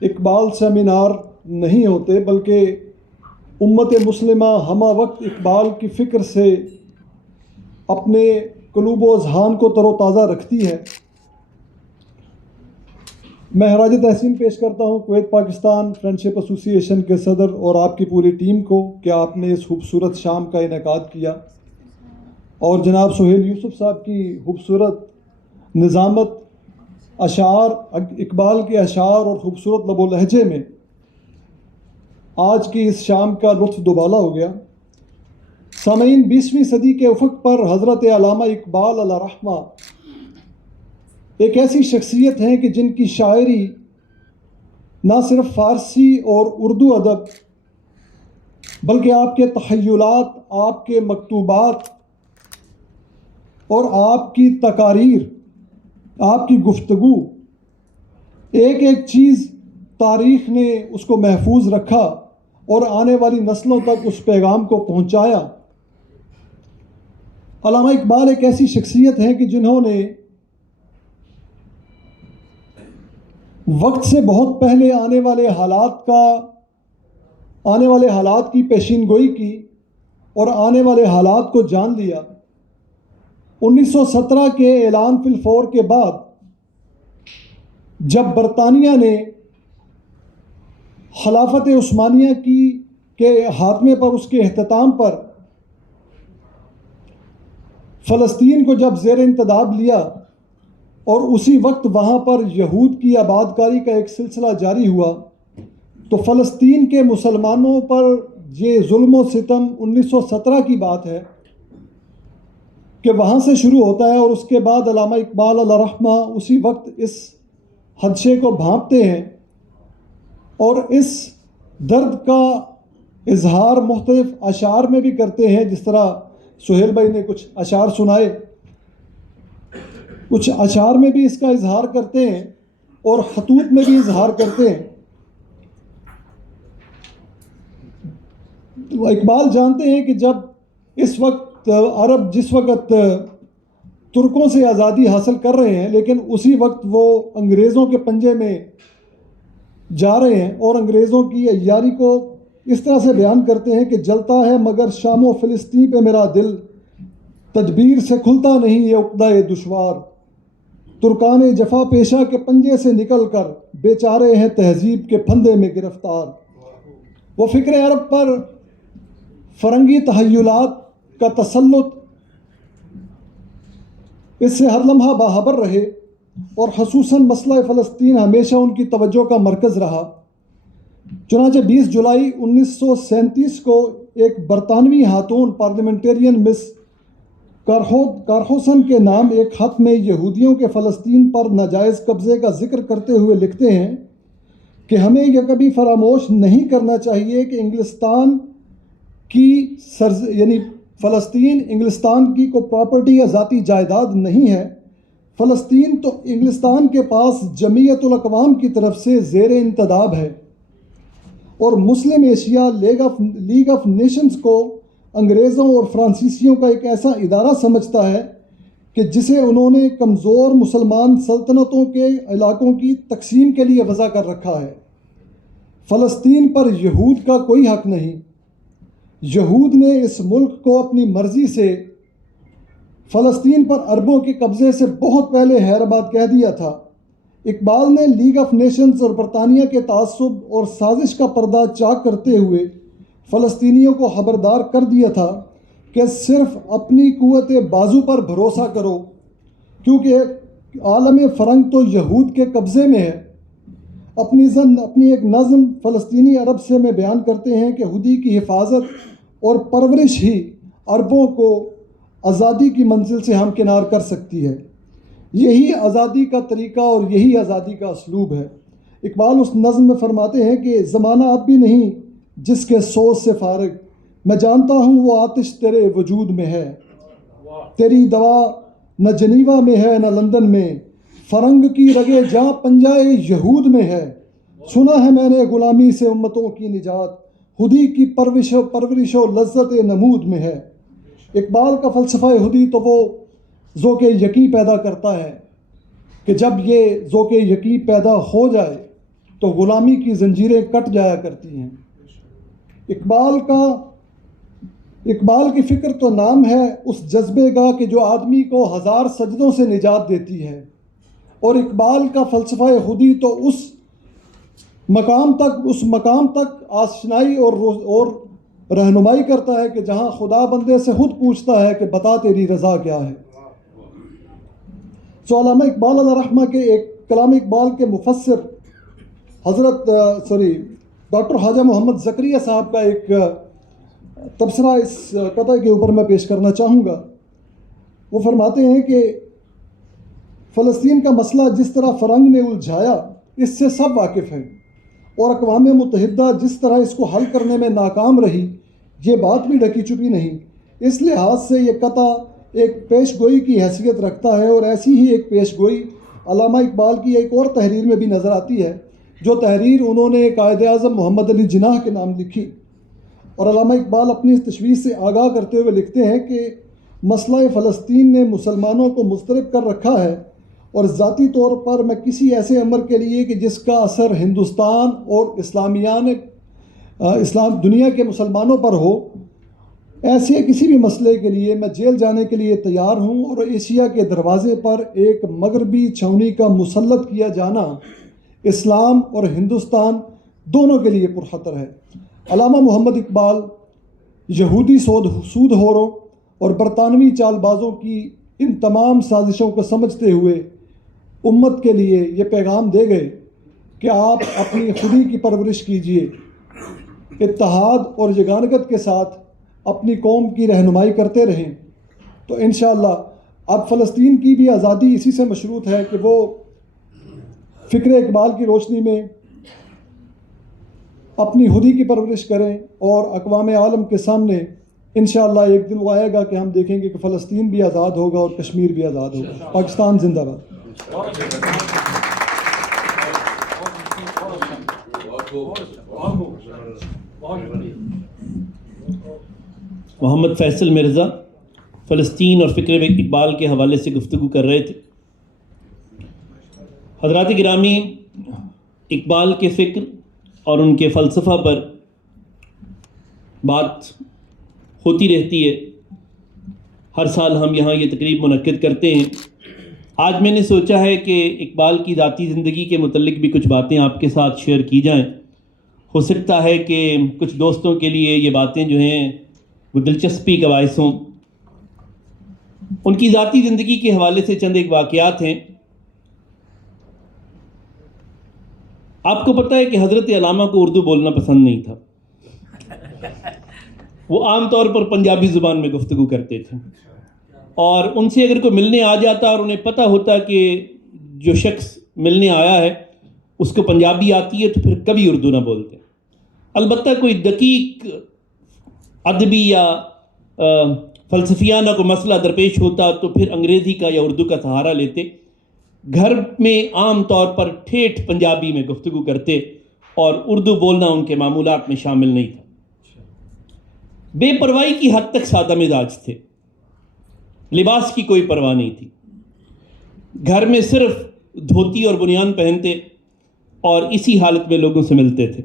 اقبال سیمینار نہیں ہوتے، بلکہ امت مسلمہ ہمہ وقت اقبال کی فکر سے اپنے قلوب و اذہان کو تر و تازہ رکھتی ہے۔ میں خراج تحسین پیش کرتا ہوں کویت پاکستان فرینڈشپ ایسوسی ایشن کے صدر اور آپ کی پوری ٹیم کو کہ آپ نے اس خوبصورت شام کا انعقاد کیا، اور جناب سہیل یوسف صاحب کی خوبصورت نظامت، اشعار، اقبال کے اشعار اور خوبصورت لب و لہجے میں آج کی اس شام کا لطف دوبالا ہو گیا۔ سامعین، 20ویں صدی کے افق پر حضرت علامہ اقبال علیہ رحمہ ایک ایسی شخصیت ہیں کہ جن کی شاعری نہ صرف فارسی اور اردو ادب بلکہ آپ کے تخیلات، آپ کے مکتوبات اور آپ کی تقاریر، آپ کی گفتگو، ایک ایک چیز تاریخ نے اس کو محفوظ رکھا اور آنے والی نسلوں تک اس پیغام کو پہنچایا علامہ اقبال ایک ایسی شخصیت ہیں کہ جنہوں نے وقت سے بہت پہلے آنے والے حالات کی پیشین گوئی کی اور آنے والے حالات کو جان لیا۔ 1917 کے اعلان فی الفور کے بعد جب برطانیہ نے خلافت عثمانیہ کے خاتمے پر، اس کے اختتام پر فلسطین کو جب زیر انتداب لیا اور اسی وقت وہاں پر یہود کی آباد کاری کا ایک سلسلہ جاری ہوا، تو فلسطین کے مسلمانوں پر یہ ظلم و ستم 1917 کی بات ہے کہ وہاں سے شروع ہوتا ہے، اور اس کے بعد علامہ اقبال علیہ رحمہ اسی وقت اس حادثے کو بھانپتے ہیں اور اس درد کا اظہار مختلف اشعار میں بھی کرتے ہیں، جس طرح سہیل بھائی نے کچھ اشعار سنائے، کچھ اشعار میں بھی اس کا اظہار کرتے ہیں اور خطوط میں بھی اظہار کرتے ہیں۔ اقبال جانتے ہیں کہ جب اس وقت عرب جس وقت ترکوں سے آزادی حاصل کر رہے ہیں، لیکن اسی وقت وہ انگریزوں کے پنجے میں جا رہے ہیں، اور انگریزوں کی عیاری کو اس طرح سے بیان کرتے ہیں کہ جلتا ہے مگر شام و فلسطین پہ میرا دل، تدبیر سے کھلتا نہیں یہ عقدہ دشوار، ترکان جفا پیشہ کے پنجے سے نکل کر بیچارے ہیں تہذیب کے پھندے میں گرفتار۔ وہ فکر عرب پر فرنگی تحیلات کا تسلط اس سے ہر لمحہ باخبر رہے، اور خصوصاً مسئلہ فلسطین ہمیشہ ان کی توجہ کا مرکز رہا۔ چنانچہ 20 جولائی 1937 کو ایک برطانوی خاتون پارلیمنٹرین مس کارخوسن کے نام ایک خط میں یہودیوں کے فلسطین پر ناجائز قبضے کا ذکر کرتے ہوئے لکھتے ہیں کہ ہمیں یہ کبھی فراموش نہیں کرنا چاہیے کہ انگلستان کی یعنی فلسطین انگلستان کی کوئی پراپرٹی یا ذاتی جائیداد نہیں ہے، فلسطین تو انگلستان کے پاس جمعیت الاقوام کی طرف سے زیر انتداب ہے، اور مسلم ایشیا لیگ آف نیشنز کو انگریزوں اور فرانسیسیوں کا ایک ایسا ادارہ سمجھتا ہے کہ جسے انہوں نے کمزور مسلمان سلطنتوں کے علاقوں کی تقسیم کے لیے وضع کر رکھا ہے۔ فلسطین پر یہود کا کوئی حق نہیں، یہود نے اس ملک کو اپنی مرضی سے فلسطین پر عربوں کے قبضے سے بہت پہلے حیرآباد کہہ دیا تھا۔ اقبال نے لیگ آف نیشنز اور برطانیہ کے تعصب اور سازش کا پردہ چاک کرتے ہوئے فلسطینیوں کو خبردار کر دیا تھا کہ صرف اپنی قوت بازو پر بھروسہ کرو، کیونکہ عالم فرنگ تو یہود کے قبضے میں ہے۔ اپنی ایک نظم فلسطینی عرب سے میں بیان کرتے ہیں کہ خودی کی حفاظت اور پرورش ہی عربوں کو آزادی کی منزل سے ہمکنار کر سکتی ہے۔ یہی آزادی کا طریقہ اور یہی آزادی کا اسلوب ہے۔ اقبال اس نظم میں فرماتے ہیں کہ زمانہ اب بھی نہیں جس کے سوز سے فارغ، میں جانتا ہوں وہ آتش تیرے وجود میں ہے، تیری دوا نہ جنیوا میں ہے نہ لندن میں، فرنگ کی رگے جاں پنجائے یہود میں ہے، سنا ہے میں نے غلامی سے امتوں کی نجات، خودی کی پرورش و لذت نمود میں ہے۔ اقبال کا فلسفہ خودی تو وہ ذوق یقین پیدا کرتا ہے کہ جب یہ ذوق یقین پیدا ہو جائے تو غلامی کی زنجیریں کٹ جایا کرتی ہیں۔ اقبال کی فکر تو نام ہے اس جذبے کا کہ جو آدمی کو ہزار سجدوں سے نجات دیتی ہے، اور اقبال کا فلسفہ خودی تو اس مقام تک آشنائی اور رہنمائی کرتا ہے کہ جہاں خدا بندے سے خود پوچھتا ہے کہ بتا تیری رضا کیا ہے۔ سو علامہ اقبال علیہ رحمہ کے ایک کلام اقبال کے مفسر ڈاکٹر خواجہ محمد زکریا صاحب کا ایک تبصرہ اس قطعے کے اوپر میں پیش کرنا چاہوں گا۔ وہ فرماتے ہیں کہ فلسطین کا مسئلہ جس طرح فرنگ نے الجھایا اس سے سب واقف ہیں، اور اقوام متحدہ جس طرح اس کو حل کرنے میں ناکام رہی یہ بات بھی ڈھکی چھپی نہیں۔ اس لحاظ سے یہ قطعہ ایک پیش گوئی کی حیثیت رکھتا ہے، اور ایسی ہی ایک پیش گوئی علامہ اقبال کی ایک اور تحریر میں بھی نظر آتی ہے، جو تحریر انہوں نے قائد اعظم محمد علی جناح کے نام لکھی۔ اور علامہ اقبال اپنی اس تشویش سے آگاہ کرتے ہوئے لکھتے ہیں کہ مسئلہ فلسطین نے مسلمانوں کو مضطرب کر رکھا ہے، اور ذاتی طور پر میں کسی ایسے امر کے لیے کہ جس کا اثر ہندوستان اور اسلام دنیا کے مسلمانوں پر ہو، ایسے کسی بھی مسئلے کے لیے میں جیل جانے کے لیے تیار ہوں، اور ایشیا کے دروازے پر ایک مغربی چھاؤنی کا مسلط کیا جانا اسلام اور ہندوستان دونوں کے لیے پرخطر ہے۔ علامہ محمد اقبال یہودی سود ہوروں اور برطانوی چال بازوں کی ان تمام سازشوں کو سمجھتے ہوئے امت کے لیے یہ پیغام دے گئے کہ آپ اپنی خودی کی پرورش کیجیے، اتحاد اور یگانگت کے ساتھ اپنی قوم کی رہنمائی کرتے رہیں، تو انشاءاللہ اب فلسطین کی بھی آزادی اسی سے مشروط ہے کہ وہ فکر اقبال کی روشنی میں اپنی خودی کی پرورش کریں، اور اقوام عالم کے سامنے انشاءاللہ ایک دن وہ آئے گا کہ ہم دیکھیں گے کہ فلسطین بھی آزاد ہوگا اور کشمیر بھی آزاد ہوگا۔ پاکستان زندہ باد۔ محمد فیصل مرزا فلسطین اور فکر اقبال کے حوالے سے گفتگو کر رہے تھے۔ حضرات گرامی، اقبال کے فکر اور ان کے فلسفہ پر بات ہوتی رہتی ہے، ہر سال ہم یہاں یہ تقریب منعقد کرتے ہیں۔ آج میں نے سوچا ہے کہ اقبال کی ذاتی زندگی کے متعلق بھی کچھ باتیں آپ کے ساتھ شیئر کی جائیں۔ ہو سکتا ہے کہ کچھ دوستوں کے لیے یہ باتیں جو ہیں وہ دلچسپی کا باعث ہوں۔ ان کی ذاتی زندگی کے حوالے سے چند ایک واقعات ہیں۔ آپ کو پتہ ہے کہ حضرت علامہ کو اردو بولنا پسند نہیں تھا، وہ عام طور پر پنجابی زبان میں گفتگو کرتے تھے، اور ان سے اگر کوئی ملنے آ جاتا اور انہیں پتہ ہوتا کہ جو شخص ملنے آیا ہے اس کو پنجابی آتی ہے تو پھر کبھی اردو نہ بولتے۔ البتہ کوئی دقیق ادبی یا فلسفیانہ کوئی مسئلہ درپیش ہوتا تو پھر انگریزی کا یا اردو کا سہارا لیتے۔ گھر میں عام طور پر ٹھیٹھ پنجابی میں گفتگو کرتے، اور اردو بولنا ان کے معمولات میں شامل نہیں تھا۔ بے پرواہی کی حد تک سادہ مزاج تھے، لباس کی کوئی پرواہ نہیں تھی، گھر میں صرف دھوتی اور بنیان پہنتے اور اسی حالت میں لوگوں سے ملتے تھے۔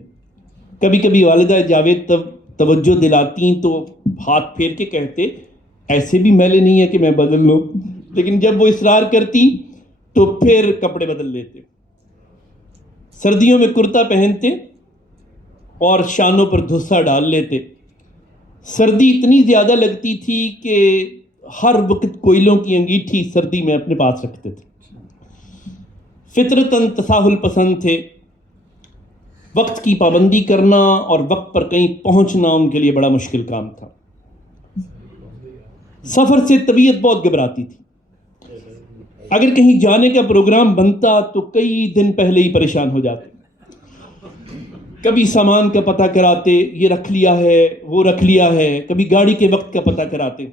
کبھی کبھی والدہ جاوید توجہ دلاتی تو ہاتھ پھیر کے کہتے ایسے بھی میلے نہیں ہے کہ میں بدل لوں، لیکن جب وہ اصرار کرتی تو پھر کپڑے بدل لیتے۔ سردیوں میں کرتا پہنتے اور شانوں پر دھسا ڈال لیتے۔ سردی اتنی زیادہ لگتی تھی کہ ہر وقت کوئلوں کی انگیٹھی سردی میں اپنے پاس رکھتے تھے۔ فطرتاً تساہل پسند تھے، وقت کی پابندی کرنا اور وقت پر کہیں پہنچنا ان کے لیے بڑا مشکل کام تھا۔ سفر سے طبیعت بہت گھبراتی تھی، اگر کہیں جانے کا پروگرام بنتا تو کئی دن پہلے ہی پریشان ہو جاتے۔ کبھی سامان کا پتہ کراتے، یہ رکھ لیا ہے وہ رکھ لیا ہے، کبھی گاڑی کے وقت کا پتہ کراتے۔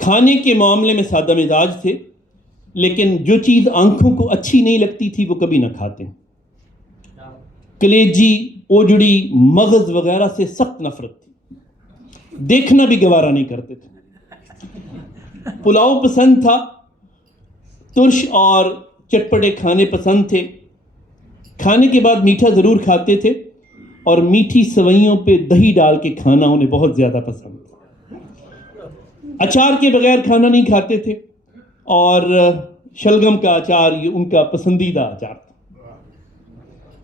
کھانے کے معاملے میں سادہ مزاج تھے، لیکن جو چیز آنکھوں کو اچھی نہیں لگتی تھی وہ کبھی نہ کھاتے۔ کلیجی، اوجڑی، مغز وغیرہ سے سخت نفرت تھی، دیکھنا بھی گوارا نہیں کرتے تھے۔ پلاؤ پسند تھا، ترش اور چٹپٹے کھانے پسند تھے۔ کھانے کے بعد میٹھا ضرور کھاتے تھے، اور میٹھی سوئیوں پہ دہی ڈال کے کھانا انہیں بہت زیادہ پسند تھا۔ اچار کے بغیر کھانا نہیں کھاتے تھے، اور شلگم کا اچار یہ ان کا پسندیدہ اچار تھا۔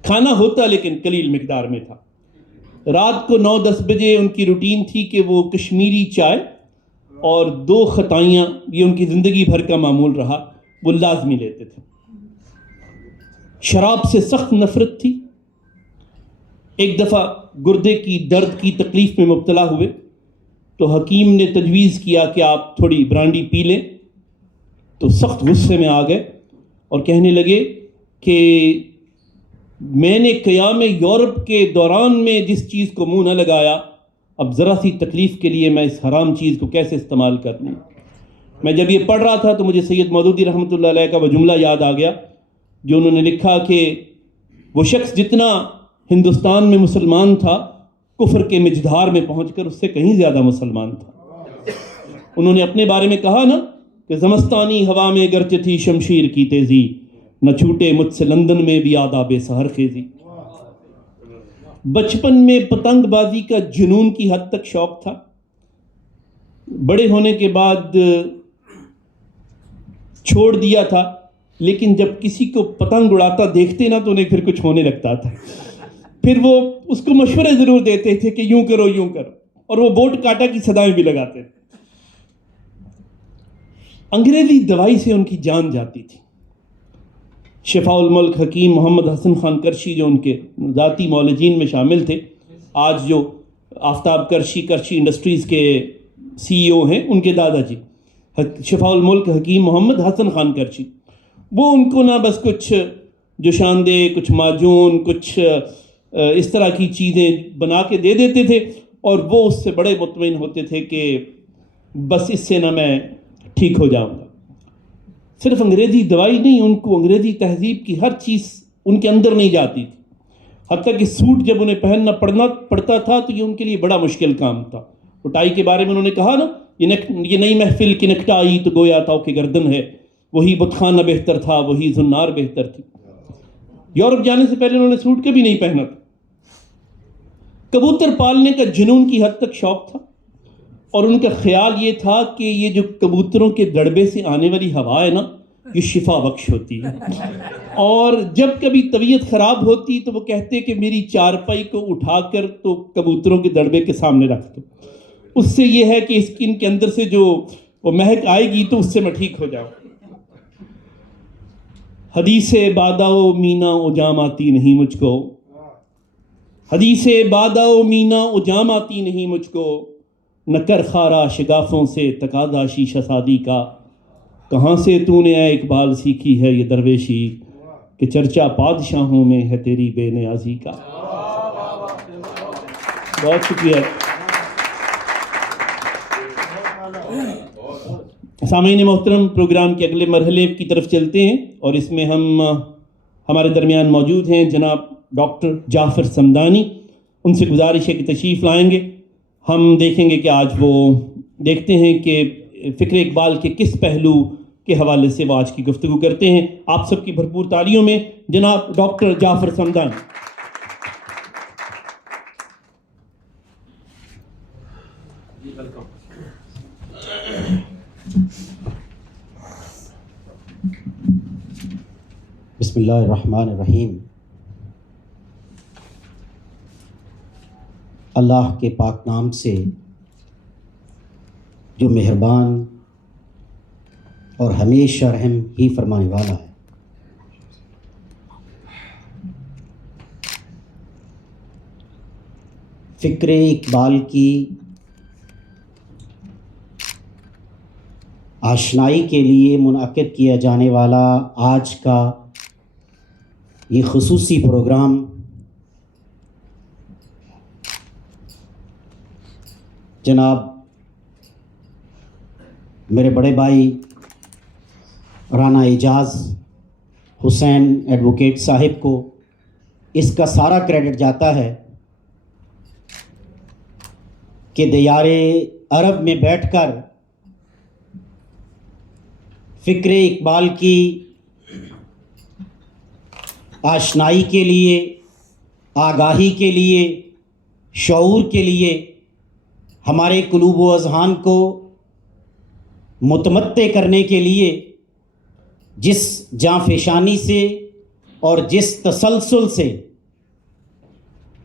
کھانا ہوتا لیکن قلیل مقدار میں تھا۔ رات کو 9-10 بجے ان کی روٹین تھی کہ وہ کشمیری چائے اور 2 خطائیاں، یہ ان کی زندگی بھر کا معمول رہا، وہ لازمی لیتے تھے۔ شراب سے سخت نفرت تھی۔ ایک دفعہ گردے کی درد کی تکلیف میں مبتلا ہوئے تو حکیم نے تجویز کیا کہ آپ تھوڑی برانڈی پی لیں، تو سخت غصے میں آ گئے اور کہنے لگے کہ میں نے قیام یورپ کے دوران میں جس چیز کو منہ نہ لگایا، اب ذرا سی تکلیف کے لیے میں اس حرام چیز کو کیسے استعمال کر لوں۔ میں جب یہ پڑھ رہا تھا تو مجھے سید مودودی رحمۃ اللہ علیہ کا وہ جملہ یاد آ گیا جو انہوں نے لکھا کہ وہ شخص جتنا ہندوستان میں مسلمان تھا، کفر کے مجدھار میں پہنچ کر اس سے کہیں زیادہ مسلمان تھا۔ انہوں نے اپنے بارے میں کہا نا کہ زمستانی ہوا میں گرچہ تھی شمشیر کی تیزی، نہ چھوٹے مجھ سے لندن میں بھی آداب سحر خیزی۔ بچپن میں پتنگ بازی کا جنون کی حد تک شوق تھا، بڑے ہونے کے بعد چھوڑ دیا تھا، لیکن جب کسی کو پتنگ اڑاتا دیکھتے نا تو انہیں پھر کچھ ہونے لگتا تھا، پھر وہ اس کو مشورے ضرور دیتے تھے کہ یوں کرو یوں کرو، اور وہ بوٹ کاٹا کی صدایں بھی لگاتے تھے۔ انگریزی دوائی سے ان کی جان جاتی تھی۔ شفاء الملک حکیم محمد حسن خان کرشی جو ان کے ذاتی معالجین میں شامل تھے، آج جو آفتاب کرشی انڈسٹریز کے CEO ہیں، ان کے دادا جی شفاء الملک حکیم محمد حسن خان کرشی، وہ ان کو نہ بس کچھ جوشاندے، کچھ معجون، کچھ اس طرح کی چیزیں بنا کے دے دیتے تھے، اور وہ اس سے بڑے مطمئن ہوتے تھے کہ بس اس سے نہ میں ٹھیک ہو جاؤں گا۔ صرف انگریزی دوائی نہیں، ان کو انگریزی تہذیب کی ہر چیز ان کے اندر نہیں جاتی تھی، حتیٰ کہ سوٹ جب انہیں پہننا پڑتا تھا تو یہ ان کے لیے بڑا مشکل کام تھا۔ وہ ٹائی کے بارے میں انہوں نے کہا نا، یہ نئی محفل کی نکٹائی تو گویا تھا کہ گردن ہے، وہی بتخانہ بہتر تھا، وہی زنار بہتر تھی۔ یورپ جانے سے پہلے انہوں نے سوٹ کبھی نہیں پہنا تھا۔ کبوتر پالنے کا جنون کی حد تک شوق تھا، اور ان کا خیال یہ تھا کہ یہ جو کبوتروں کے دڑبے سے آنے والی ہوا ہے نا، یہ شفا بخش ہوتی ہے، اور جب کبھی طبیعت خراب ہوتی تو وہ کہتے کہ میری چارپائی کو اٹھا کر تو کبوتروں کے دڑبے کے سامنے رکھ دو، اس سے یہ ہے کہ ان کے اندر سے جو وہ مہک آئے گی تو اس سے میں ٹھیک ہو جاؤں۔ حدیث بادہ و مینا و جام آتی نہیں مجھ کو، حدیث بادہ و مینا و جام آتی نہیں مجھ کو، نہ کر خارا شگافوں سے تقاضا شیشہ سادی کا، کہاں سے تو نے اے اقبال سیکھی ہے یہ درویشی، کہ چرچا بادشاہوں میں ہے تیری بے نیازی کا۔ بہت شکریہ۔ سامعین محترم، پروگرام کے اگلے مرحلے کی طرف چلتے ہیں، اور اس میں ہمارے درمیان موجود ہیں جناب ڈاکٹر جعفر صمدانی۔ ان سے گزارش ہے کہ تشریف لائیں گے۔ ہم دیکھیں گے کہ آج وہ دیکھتے ہیں کہ فکر اقبال کے کس پہلو کے حوالے سے وہ آج کی گفتگو کرتے ہیں۔ آپ سب کی بھرپور تالیوں میں جناب ڈاکٹر جعفر صمدانی۔ بسم اللہ الرحمن الرحیم۔ اللہ کے پاک نام سے جو مہربان اور ہمیشہ رحم ہی فرمانے والا ہے۔ فکر اقبال کی آشنائی کے لیے منعقد کیا جانے والا آج کا یہ خصوصی پروگرام جناب میرے بڑے بھائی رانا اعجاز حسین ایڈوکیٹ صاحب کو اس کا سارا کریڈٹ جاتا ہے کہ دیار عرب میں بیٹھ کر فکر اقبال کی آشنائی کے لیے، آگاہی کے لیے، شعور کے لیے ہمارے قلوب و اذہان کو متمتع کرنے کے لیے جس جانفشانی سے اور جس تسلسل سے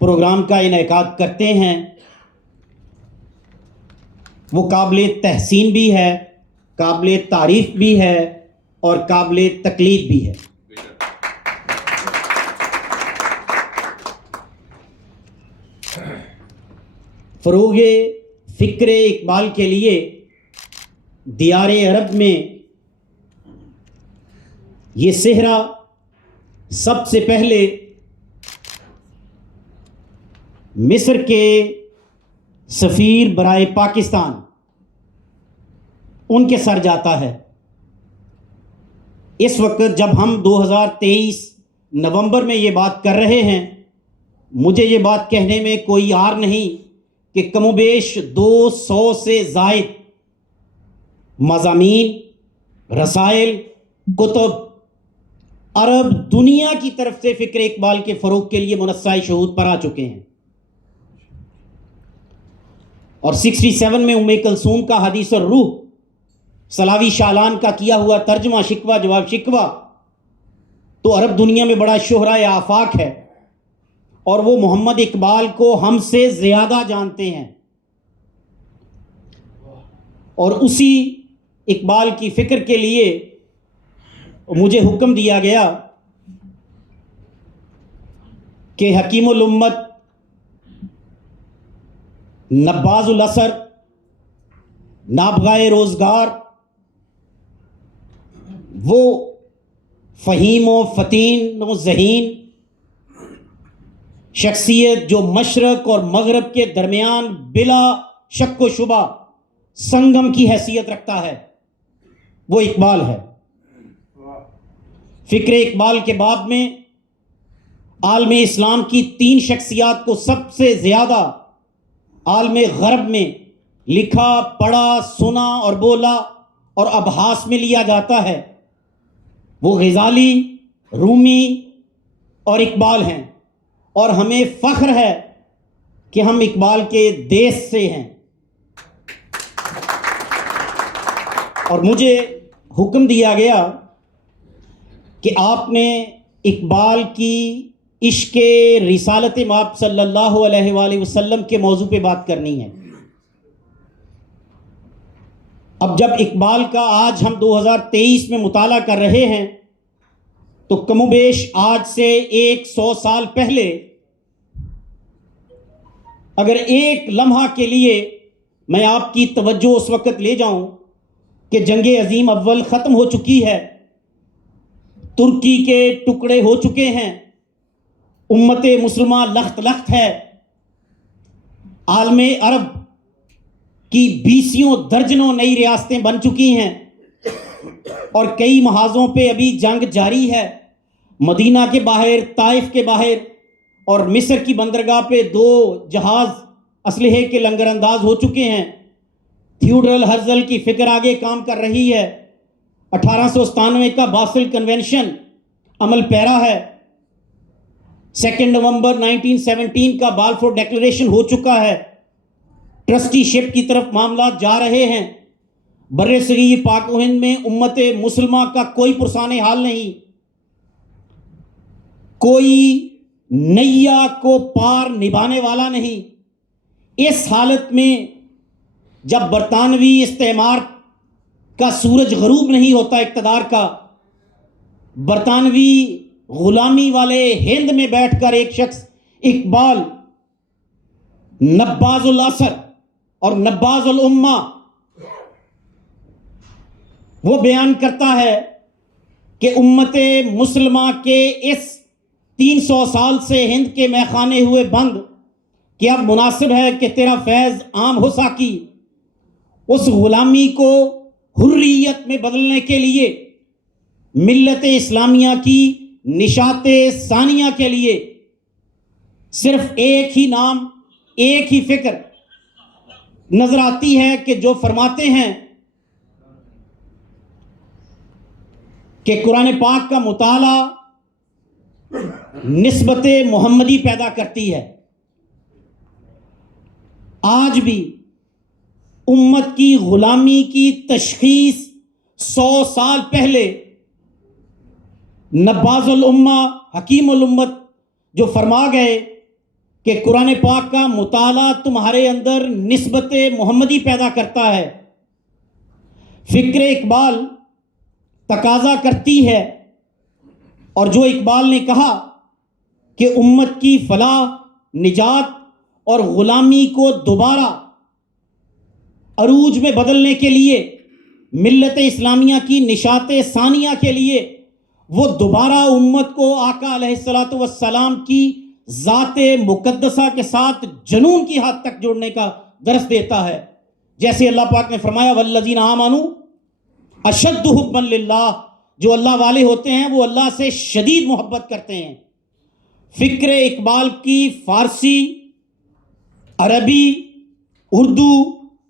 پروگرام کا انعقاد کرتے ہیں وہ قابل تحسین بھی ہے، قابل تعریف بھی ہے اور قابل تقلید بھی ہے۔ فروغ فکر اقبال کے لیے دیار عرب میں یہ صحرا سب سے پہلے مصر کے سفیر برائے پاکستان ان کے سر جاتا ہے۔ اس وقت جب ہم 2023 نومبر میں یہ بات کر رہے ہیں، مجھے یہ بات کہنے میں کوئی عار نہیں کہ کم و بیش 200 سے زائد مضامین، رسائل، کتب عرب دنیا کی طرف سے فکر اقبال کے فروغ کے لیے منصہ شہود پر آ چکے ہیں. اور 67 میں کلثوم کا حدیث الروح، سلاوی شالان کا کیا ہوا ترجمہ شکوہ جواب شکوہ تو عرب دنیا میں بڑا شہرۂ آفاق ہے، اور وہ محمد اقبال کو ہم سے زیادہ جانتے ہیں. اور اسی اقبال کی فکر کے لیے مجھے حکم دیا گیا کہ حکیم الامت، نباز الاثر، نابغہ روزگار، وہ فہیم و فتین و ذہین شخصیت جو مشرق اور مغرب کے درمیان بلا شک و شبہ سنگم کی حیثیت رکھتا ہے، وہ اقبال ہے. فکر اقبال کے باب میں عالم اسلام کی 3 شخصیات کو سب سے زیادہ عالم غرب میں لکھا، پڑھا، سنا اور بولا اور ابحاث میں لیا جاتا ہے، وہ غزالی، رومی اور اقبال ہیں. اور ہمیں فخر ہے کہ ہم اقبال کے دیس سے ہیں. اور مجھے حکم دیا گیا کہ آپ نے اقبال کی عشق رسالت مآب صلی اللہ علیہ وآلہ وسلم کے موضوع پہ بات کرنی ہے. اب جب اقبال کا آج ہم 2023 میں مطالعہ کر رہے ہیں تو کم و بیش آج سے 100 سال پہلے اگر ایک لمحہ کے لیے میں آپ کی توجہ اس وقت لے جاؤں کہ جنگ عظیم اول ختم ہو چکی ہے، ترکی کے ٹکڑے ہو چکے ہیں، امت مسلمہ لخت لخت ہے، عالم عرب کی 20 درجنوں نئی ریاستیں بن چکی ہیں، اور کئی محاذوں پہ ابھی جنگ جاری ہے. مدینہ کے باہر، طائف کے باہر اور مصر کی بندرگاہ پہ 2 جہاز اسلحے کے لنگر انداز ہو چکے ہیں. تھیوڈرل ہرزل کی فکر آگے کام کر رہی ہے. 1897 کا باسل کنونشن عمل پیرا ہے. 2 نومبر 1917 کا بالفور ڈیکلریشن ہو چکا ہے. ٹرسٹی شپ کی طرف معاملات جا رہے ہیں. بر صغیر پاک و ہند میں امت مسلمہ کا کوئی پرسان حال نہیں، کوئی نیا کو پار نبھانے والا نہیں. اس حالت میں جب برطانوی استعمار کا سورج غروب نہیں ہوتا اقتدار کا، برطانوی غلامی والے ہند میں بیٹھ کر ایک شخص اقبال نباز الاثر اور نباز الامہ وہ بیان کرتا ہے کہ امت مسلمہ کے اس 300 سال سے ہند کے میخانے ہوئے بند کہ اب مناسب ہے کہ تیرا فیض عام ہو ساکی، اس غلامی کو حریت میں بدلنے کے لیے ملت اسلامیہ کی نشاط ثانیہ کے لیے صرف ایک ہی نام، ایک ہی فکر نظر آتی ہے کہ جو فرماتے ہیں کہ قرآن پاک کا مطالعہ نسبت محمدی پیدا کرتی ہے. آج بھی امت کی غلامی کی تشخیص 100 سال پہلے نباز الامہ حکیم الامت جو فرما گئے کہ قرآن پاک کا مطالعہ تمہارے اندر نسبت محمدی پیدا کرتا ہے. فکر اقبال تقاضا کرتی ہے، اور جو اقبال نے کہا کہ امت کی فلاح، نجات اور غلامی کو دوبارہ عروج میں بدلنے کے لیے، ملت اسلامیہ کی نشاط ثانیہ کے لیے وہ دوبارہ امت کو آقا علیہ الصلوۃ والسلام کی ذات مقدسہ کے ساتھ جنون کی حد تک جوڑنے کا درس دیتا ہے. جیسے اللہ پاک نے فرمایا والذین آمنوا اشد حبا للہ، جو اللہ والے ہوتے ہیں وہ اللہ سے شدید محبت کرتے ہیں. فکر اقبال کی فارسی، عربی، اردو،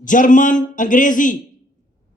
جرمن، انگریزی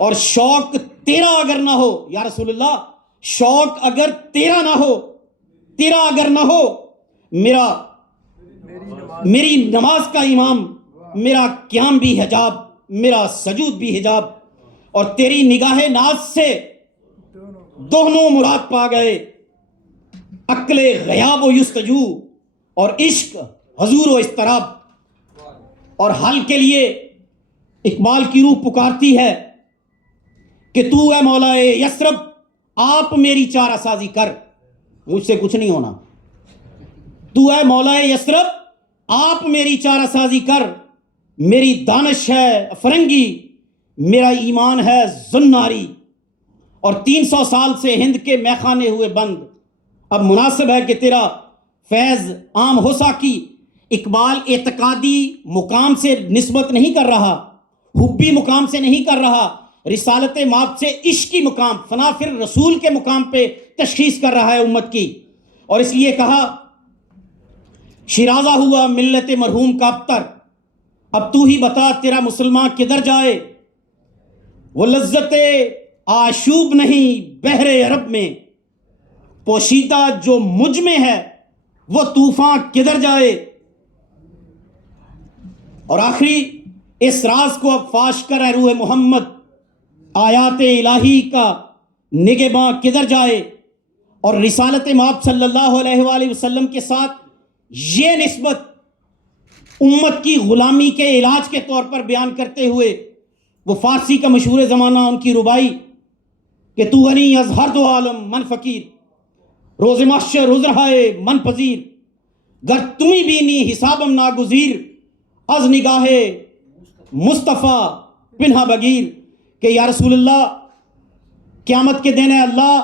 اور شوق تیرا اگر نہ ہو یا رسول اللہ، شوق اگر تیرا نہ ہو، تیرا اگر نہ ہو، میری نماز کا امام، میرا قیام بھی حجاب، میرا سجود بھی حجاب، اور تیری نگاہ ناز سے دونوں مراد پا گئے، عقل غیاب و یستجو اور عشق حضور و اضطراب۔ اور حل کے لیے اقبال کی روح پکارتی ہے کہ تو اے مولا یثرب آپ میری چارہ سازی کر، مجھ سے کچھ نہیں ہونا۔ تو اے مولا یثرب آپ میری چارہ سازی کر، میری دانش ہے فرنگی، میرا ایمان ہے زناری، اور 300 سال سے ہند کے میخانے ہوئے بند۔ اب مناسب ہے کہ تیرا فیض عام ہو ساکی۔ اقبال اعتقادی مقام سے نسبت نہیں کر رہا، حبی مقام سے نہیں کر رہا، رسالت مآب سے عشقی مقام، فنا فر رسول کے مقام پہ تشخیص کر رہا ہے امت کی۔ اور اس لیے کہا شیرازہ ہوا ملت مرحوم کا ابتر، اب تو ہی بتا تیرا مسلمان کدھر جائے، وہ لذت آشوب نہیں بحر عرب میں، پوشیدہ جو مجھ میں ہے وہ طوفان کدھر جائے۔ اور آخری اس راز کو اب فاش کر اے روح محمد، آیات الہی کا نگہباں کدھر جائے۔ اور رسالت مآب صلی اللہ علیہ وآلہ وسلم کے ساتھ یہ نسبت امت کی غلامی کے علاج کے طور پر بیان کرتے ہوئے وہ فارسی کا مشہور زمانہ ان کی ربائی کہ تو غنی از ہر دو عالم من فقیر، روز محشر عذرہائے من پذیر، گر تمہیں بینی حسابم ناگزیر، از نگاہ مصطفیٰ پنہا بگیر، کہ یا رسول اللہ قیامت کے دن ہے اللہ،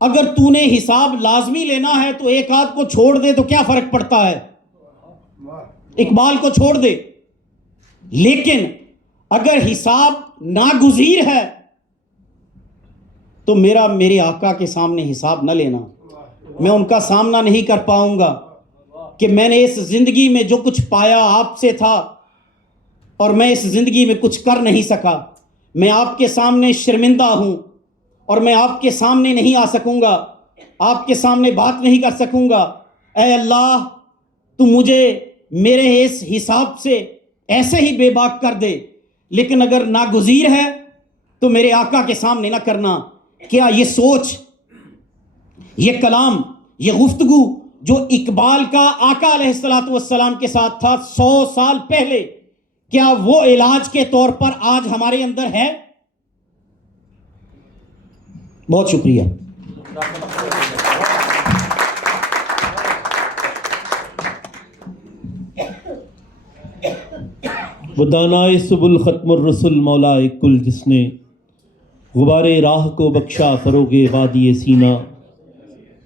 اگر تو نے حساب لازمی لینا ہے تو ایک آدھ کو چھوڑ دے تو کیا فرق پڑتا ہے، اقبال کو چھوڑ دے، لیکن اگر حساب ناگزیر ہے تو میرے آقا کے سامنے حساب نہ لینا، میں ان کا سامنا نہیں کر پاؤں گا کہ میں نے اس زندگی میں جو کچھ پایا آپ سے تھا اور میں اس زندگی میں کچھ کر نہیں سکا، میں آپ کے سامنے شرمندہ ہوں اور میں آپ کے سامنے نہیں آ سکوں گا، آپ کے سامنے بات نہیں کر سکوں گا۔ اے اللہ تو مجھے میرے اس حساب سے ایسے ہی بے باک کر دے، لیکن اگر ناگزیر ہے تو میرے آقا کے سامنے نہ کرنا۔ کیا یہ سوچ، یہ کلام، یہ گفتگو جو اقبال کا آقا علیہ السلام کے ساتھ تھا 100 سال پہلے، کیا وہ علاج کے طور پر آج ہمارے اندر ہے؟ بہت شکریہ۔ وہ دانائے سبل ختم الرسل مولا کل، جس نے غبار راہ کو بخشا فروغ وادی سینہ،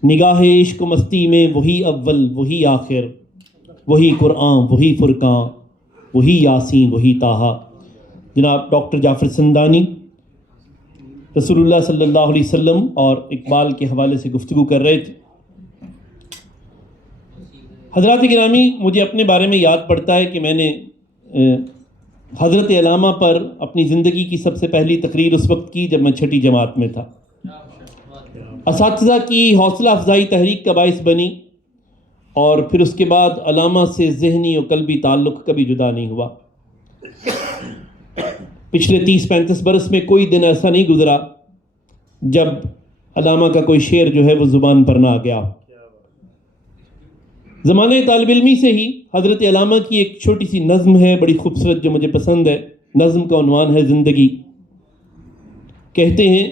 نگاہ عشق و مستی میں وہی اول وہی آخر، وہی قرآن وہی فرقان وہی یاسین وہی طٰہٰ۔ جناب ڈاکٹر جعفر سندانی رسول اللہ صلی اللہ علیہ وسلم اور اقبال کے حوالے سے گفتگو کر رہے تھے۔ حضرات گرامی، مجھے اپنے بارے میں یاد پڑتا ہے کہ میں نے حضرت علامہ پر اپنی زندگی کی سب سے پہلی تقریر اس وقت کی جب میں 6ٹھی جماعت میں تھا۔ اساتذہ کی حوصلہ افزائی تحریک کا باعث بنی، اور پھر اس کے بعد علامہ سے ذہنی و قلبی تعلق کبھی جدا نہیں ہوا۔ پچھلے 30-35 برس میں کوئی دن ایسا نہیں گزرا جب علامہ کا کوئی شعر جو ہے وہ زبان پر نہ آ گیا۔ زمانہ طالب علمی سے ہی حضرت علامہ کی ایک چھوٹی سی نظم ہے بڑی خوبصورت جو مجھے پسند ہے۔ نظم کا عنوان ہے زندگی۔ کہتے ہیں،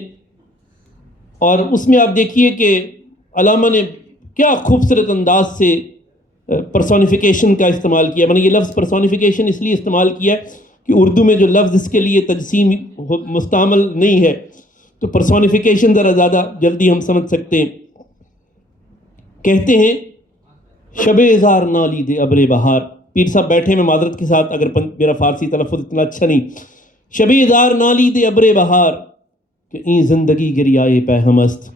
اور اس میں آپ دیکھیے کہ علامہ نے کیا خوبصورت انداز سے پرسونیفیکیشن کا استعمال کیا۔ میں نے یہ لفظ پرسونیفیکیشن اس لیے استعمال کیا ہے کہ اردو میں جو لفظ اس کے لیے تجسیم مستعمل نہیں ہے، تو پرسونیفیکیشن ذرا زیادہ جلدی ہم سمجھ سکتے ہیں۔ کہتے ہیں، شب اظہار نالی دے ابر بہار، پیر صاحب بیٹھے میں معذرت کے ساتھ اگر میرا فارسی تلفظ اتنا اچھا نہیں، شب اظہار نالی دے ابر بہار کہ این زندگی گریائے پہ ہم است،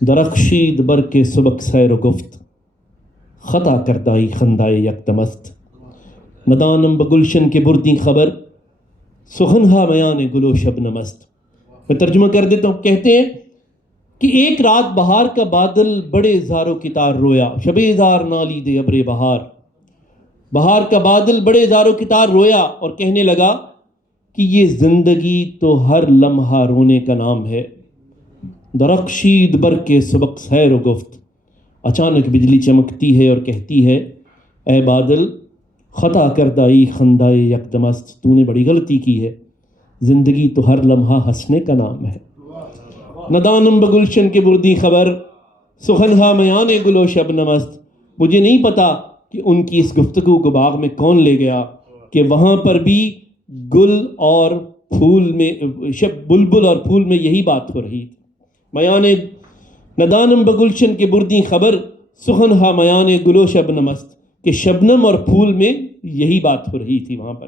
درخشید بر کے سبک سیر و گفت، خطا کردائی خندائے یکدم است، ندانم بگلشن کے بردی خبر سخنہا میان گلو شبنم است. میں ترجمہ کر دیتا ہوں. کہتے ہیں کہ ایک رات بہار کا بادل بڑے زار و کتار رویا. شبِ زار نالی دے ابر بہار. بہار کا بادل بڑے زار و کتار رویا اور کہنے لگا کہ یہ زندگی تو ہر لمحہ رونے کا نام ہے. درخشید بر کے سبق سیر و گفت. اچانک بجلی چمکتی ہے اور کہتی ہے اے بادل خطا کردائی خندائے یکدم است. تو نے بڑی غلطی کی ہے. زندگی تو ہر لمحہ ہنسنے کا نام ہے. ندانم بگلشن کے بردی خبر سخنہا میان گل و شبنم است. مجھے نہیں پتا کہ ان کی اس گفتگو کو باغ میں کون لے گیا کہ وہاں پر بھی گل اور پھول میں بلبل اور پھول میں یہی بات ہو رہی تھی. میان ندانم بگلشن کے بردی خبر سخنہا میان گل و شبنم است کہ شبنم اور پھول میں یہی بات ہو رہی تھی وہاں پر.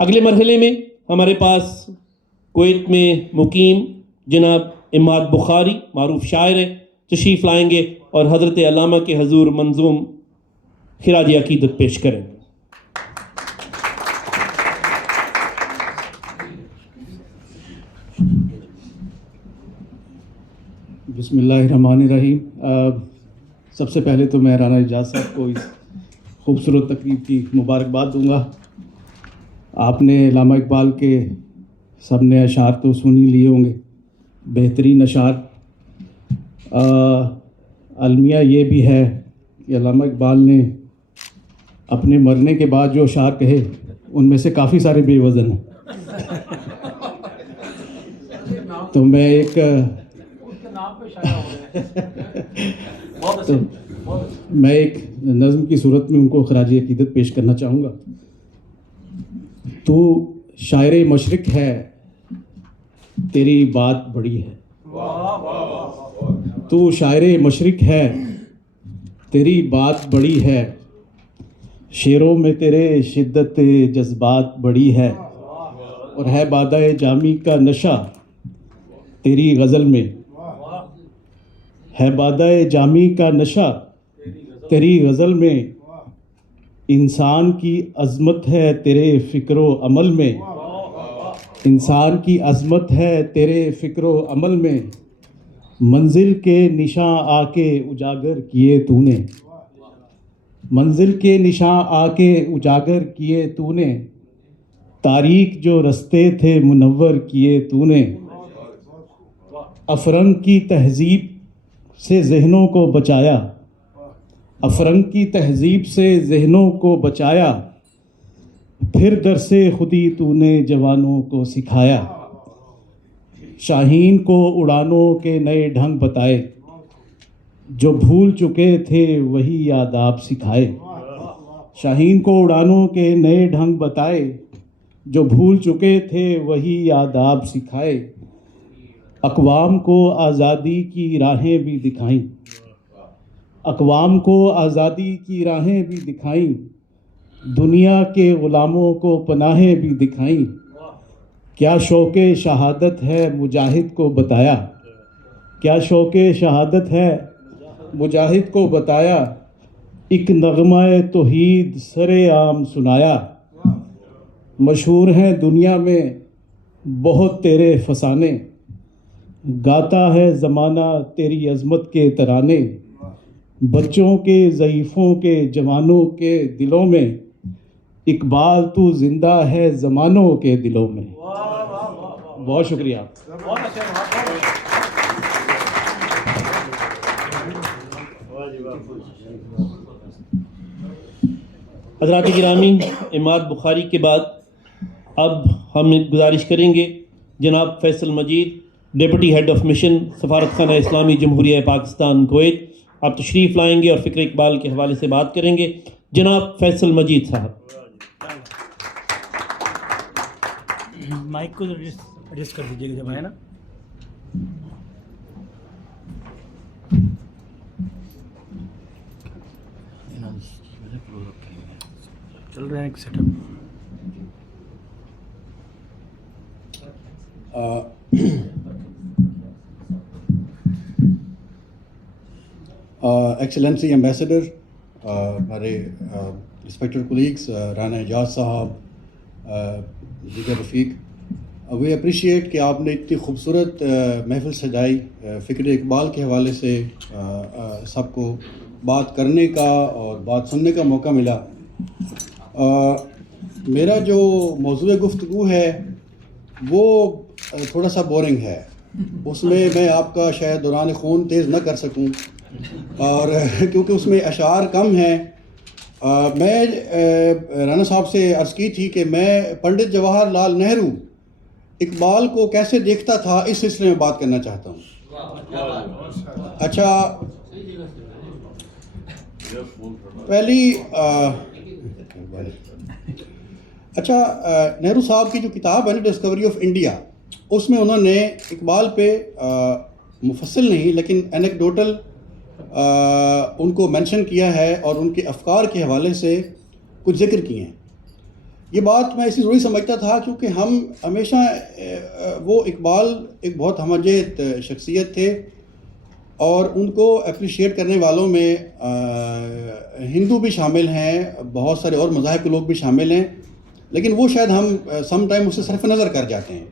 اگلے مرحلے میں ہمارے پاس کویت میں مقیم جناب اماد بخاری معروف شاعر ہیں تشریف لائیں گے اور حضرت علامہ کے حضور منظوم خراج عقیدت پیش کریں. بسم اللہ الرحمن الرحیم. سب سے پہلے تو میں رانا اعجاز صاحب کو اس خوبصورت تقریب کی مبارکباد دوں گا. آپ نے علامہ اقبال کے سب نے اشعار تو سن ہی لیے ہوں گے، بہترین اشعار. المیہ یہ بھی ہے کہ علامہ اقبال نے اپنے مرنے کے بعد جو اشعار کہے ان میں سے کافی سارے بے وزن ہیں. تو میں ایک نظم کی صورت میں ان کو خراج عقیدت پیش کرنا چاہوں گا. تو شاعر مشرق ہے تیری بات بڑی ہے. تو شاعر مشرق ہے تیری بات بڑی ہے. شعروں میں تیرے شدت جذبات بڑی ہے. اور ہے بادہ جامی کا نشہ تیری غزل میں. ہے بادہ جامی کا نشہ تیری غزل میں. انسان کی عظمت ہے تیرے فکر و عمل میں. انسان کی عظمت ہے تیرے فکر و عمل میں. منزل کے نشاں آ کے اجاگر کیے تو نے. منزل کے نشاں آ کے اجاگر کیے تو نے. تاریک جو رستے تھے منور کیے تو نے. افرنگ کی تہذیب سے ذہنوں کو بچایا. افرنگ کی تہذیب سے ذہنوں کو بچایا. پھر درس خودی تو نے جوانوں کو سکھایا. شاہین کو اڑانوں کے نئے ڈھنگ بتائے. جو بھول چکے تھے وہی آداب سکھائے. شاہین کو اڑانوں کے نئے ڈھنگ بتائے. جو بھول چکے تھے وہی آداب سکھائے. اقوام کو آزادی کی راہیں بھی دکھائیں. اقوام کو آزادی کی راہیں بھی دکھائیں. دنیا کے غلاموں کو پناہیں بھی دکھائیں. کیا شوق شہادت ہے مجاہد کو بتایا. کیا شوق شہادت ہے مجاہد کو بتایا. ایک نغمہ توحید سر عام سنایا. مشہور ہیں دنیا میں بہت تیرے فسانے. گاتا ہے زمانہ تیری عظمت کے ترانے. بچوں کے ضعیفوں کے جوانوں کے دلوں میں. اقبال تو زندہ ہے زمانوں کے دلوں میں. بہت شکریہ. حضرات گرامی، اماد بخاری کے بعد اب ہم گزارش کریں گے جناب فیصل مجید، ڈپٹی ہیڈ آف مشن سفارت خانہ اسلامی جمہوریہ پاکستان کویت. آپ تشریف لائیں گے اور فکر اقبال کے حوالے سے بات کریں گے. جناب فیصل مجید صاحب. مائک کو ایڈجسٹ کر دیجیے گا جب آئے نا. چل رہا ہے ایک سیٹ اپ. ایکسلنسی ایمبیسڈر، ہمارے رسپیکٹڈ کولیگس، رانا اعجاز صاحب، دیگر رفیق, وی اپریشیٹ کہ آپ نے اتنی خوبصورت محفل سجائی. فکر اقبال کے حوالے سے سب کو بات کرنے کا اور بات سننے کا موقع ملا. میرا جو موضوع گفتگو ہے وہ تھوڑا سا بورنگ ہے. اس میں آپ کا شاید دوران خون تیز نہ کر سکوں, اور کیونکہ اس میں اشعار کم ہیں. میں رانا صاحب سے عرض کی تھی کہ میں پنڈت جواہر لال نہرو اقبال کو کیسے دیکھتا تھا اس سلسلے میں بات کرنا چاہتا ہوں. اچھا, نہرو صاحب کی جو کتاب ہے نا ڈسکوری آف انڈیا, اس میں انہوں نے اقبال پہ مفصل نہیں لیکن اینیکڈوٹل ان کو مینشن کیا ہے اور ان کے افکار کے حوالے سے کچھ ذکر کیے ہیں. یہ بات میں اسی ضروری سمجھتا تھا کیونکہ ہم ہمیشہ وہ اقبال ایک بہت ہمجیت شخصیت تھے اور ان کو اپریشیٹ کرنے والوں میں ہندو بھی شامل ہیں, بہت سارے اور مذاہب کے لوگ بھی شامل ہیں, لیکن وہ شاید ہم سم ٹائم اسے صرف نظر کر جاتے ہیں.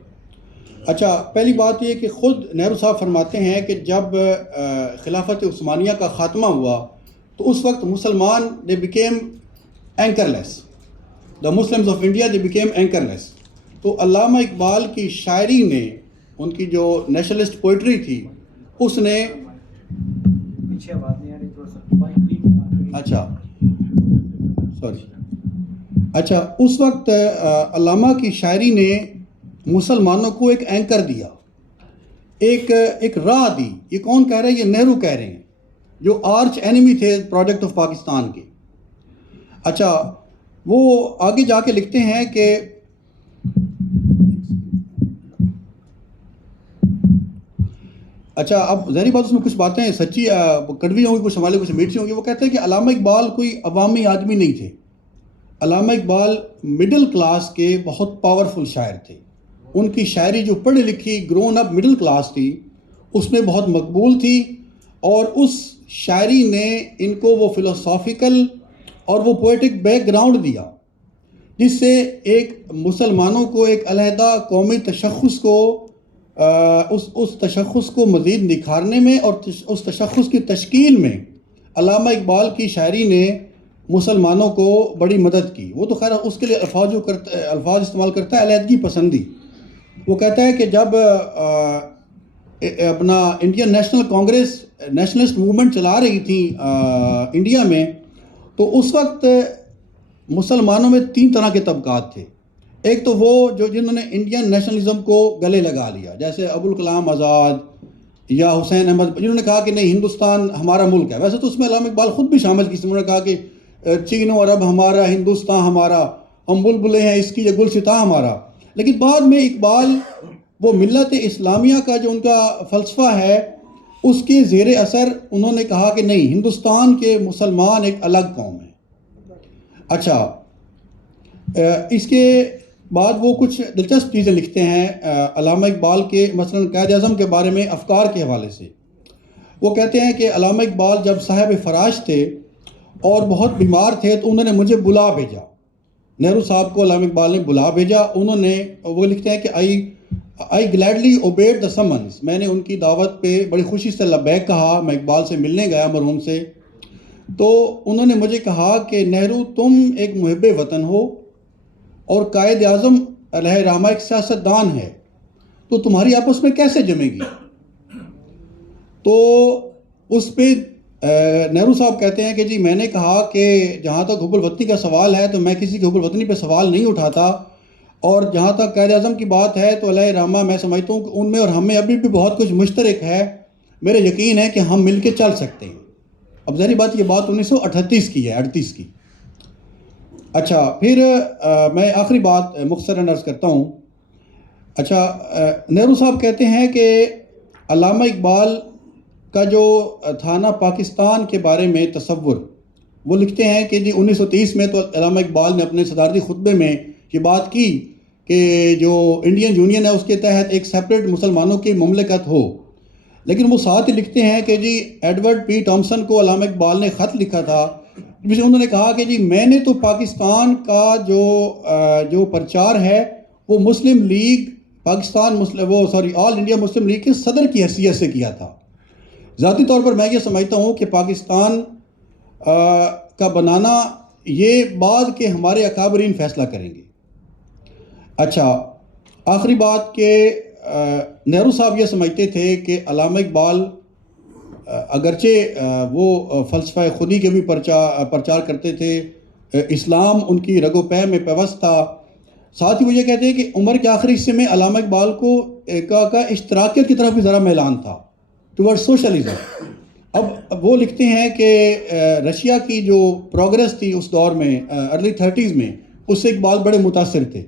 اچھا, پہلی بات یہ کہ خود نہرو صاحب فرماتے ہیں کہ جب خلافت عثمانیہ کا خاتمہ ہوا تو اس وقت مسلمان they became anchorless, the Muslims of India they became anchorless. تو علامہ اقبال کی شاعری نے, ان کی جو نیشنلسٹ پوئٹری تھی, اس نے اس وقت علامہ کی شاعری نے مسلمانوں کو ایک اینکر دیا, ایک راہ دی. یہ کون کہہ رہے ہیں؟ یہ نہرو کہہ رہے ہیں, جو آرچ اینیمی تھے پروجیکٹ آف پاکستان کے. اچھا, وہ آگے جا کے لکھتے ہیں کہ اچھا, اب ظاہری بات اس میں کچھ باتیں سچی کڑوی ہوں گی, کچھ ہمارے کچھ میٹھی ہوں گی. وہ کہتے ہیں کہ علامہ اقبال کوئی عوامی آدمی نہیں تھے. علامہ اقبال مڈل کلاس کے بہت پاورفل شاعر تھے. ان کی شاعری جو پڑھی لکھی گرون اپ مڈل کلاس تھی, اس میں بہت مقبول تھی, اور اس شاعری نے ان کو وہ فلسافیکل اور وہ پوئٹک بیک گراؤنڈ دیا جس سے ایک مسلمانوں کو ایک علیحدہ قومی تشخص کو اس تشخص کو مزید نکھارنے میں اور اس تشخص کی تشکیل میں علامہ اقبال کی شاعری نے مسلمانوں کو بڑی مدد کی. وہ تو خیر اس کے لیے الفاظ استعمال کرتا ہے علیحدگی پسندی. وہ کہتا ہے کہ جب اپنا Indian national Congress nationalist movement چلا رہی تھی انڈیا میں, تو اس وقت مسلمانوں میں 3 طرح کے طبقات تھے. ایک تو وہ جنہوں نے انڈین نیشنلزم کو گلے لگا لیا, جیسے ابوالکلام آزاد یا حسین احمد, جنہوں نے کہا کہ نہیں ہندوستان ہمارا ملک ہے. ویسے تو اس میں علامہ اقبال خود بھی شامل کی, انہوں نے کہا کہ چین و عرب ہمارا, ہندوستان ہمارا, ہم بلبلیں ہیں اس کی, یہ گلستاں ہمارا. لیکن بعد میں اقبال وہ ملت اسلامیہ کا جو ان کا فلسفہ ہے اس کے زیر اثر انہوں نے کہا کہ نہیں, ہندوستان کے مسلمان ایک الگ قوم ہے. اچھا, اس کے بعد وہ کچھ دلچسپ چیزیں لکھتے ہیں علامہ اقبال کے, مثلا قائد اعظم کے بارے میں افکار کے حوالے سے. وہ کہتے ہیں کہ علامہ اقبال جب صاحب فراش تھے اور بہت بیمار تھے تو انہوں نے مجھے بلا بھیجا. نہرو صاحب کو علامہ اقبال نے بلا بھیجا. انہوں نے, وہ لکھتے ہیں کہ آئی گلیڈلی اوبیڈ دا سمنس, میں نے ان کی دعوت پہ بڑی خوشی سے لبیک کہا. میں اقبال سے ملنے گیا مرحوم سے, تو انہوں نے مجھے کہا کہ نہرو تم ایک محب وطن ہو اور قائد اعظم علیہ رحمہ ایک سیاستدان ہے, تو تمہاری آپس میں کیسے جمے گی؟ تو اس پہ نہرو صاحب کہتے ہیں کہ جی میں نے کہا کہ جہاں تک حب الوطنی کا سوال ہے تو میں کسی کے حب الوطنی پہ سوال نہیں اٹھاتا, اور جہاں تک قائد اعظم کی بات ہے تو علیہ رحمہ میں سمجھتا ہوں کہ ان میں اور ہم میں ابھی بھی بہت کچھ مشترک ہے. میرے یقین ہے کہ ہم مل کے چل سکتے ہیں. اب ظاہری بات یہ بات 1938 کی ہے, 38 کی. اچھا, پھر میں آخری بات مختصراً عرض کرتا ہوں. اچھا, نہرو صاحب کہتے ہیں کہ علامہ اقبال کا جو تھا نا پاکستان کے بارے میں تصور, وہ لکھتے ہیں کہ جی 1930 میں تو علامہ اقبال نے اپنے صدارتی خطبے میں یہ بات کی کہ جو انڈین یونین ہے اس کے تحت ایک سیپریٹ مسلمانوں کی مملکت ہو. لیکن وہ ساتھ ہی لکھتے ہیں کہ جی ایڈورڈ پی ٹامسن کو علامہ اقبال نے خط لکھا تھا جسے انہوں نے کہا کہ جی میں نے تو پاکستان کا جو پرچار ہے وہ مسلم لیگ آل انڈیا مسلم لیگ کے صدر کی حیثیت سے کیا تھا. ذاتی طور پر میں یہ سمجھتا ہوں کہ پاکستان کا بنانا یہ بعد کے ہمارے اکابرین فیصلہ کریں گے. اچھا، آخری بات کہ نہرو صاحب یہ سمجھتے تھے کہ علامہ اقبال اگرچہ وہ فلسفہ خودی کے بھی پرچار کرتے تھے، اسلام ان کی رگ و پے میں پیوست تھا، ساتھ ہی وہ یہ کہتے ہیں کہ عمر کے آخری حصے میں علامہ اقبال کو کا اشتراکیت کی طرف بھی ذرا میلان تھا، ٹورڈ سوشلزم. اب وہ لکھتے ہیں کہ رشیا کی جو پروگریس تھی اس دور میں ارلی 30s میں، اس سے اقبال بڑے متاثر تھے.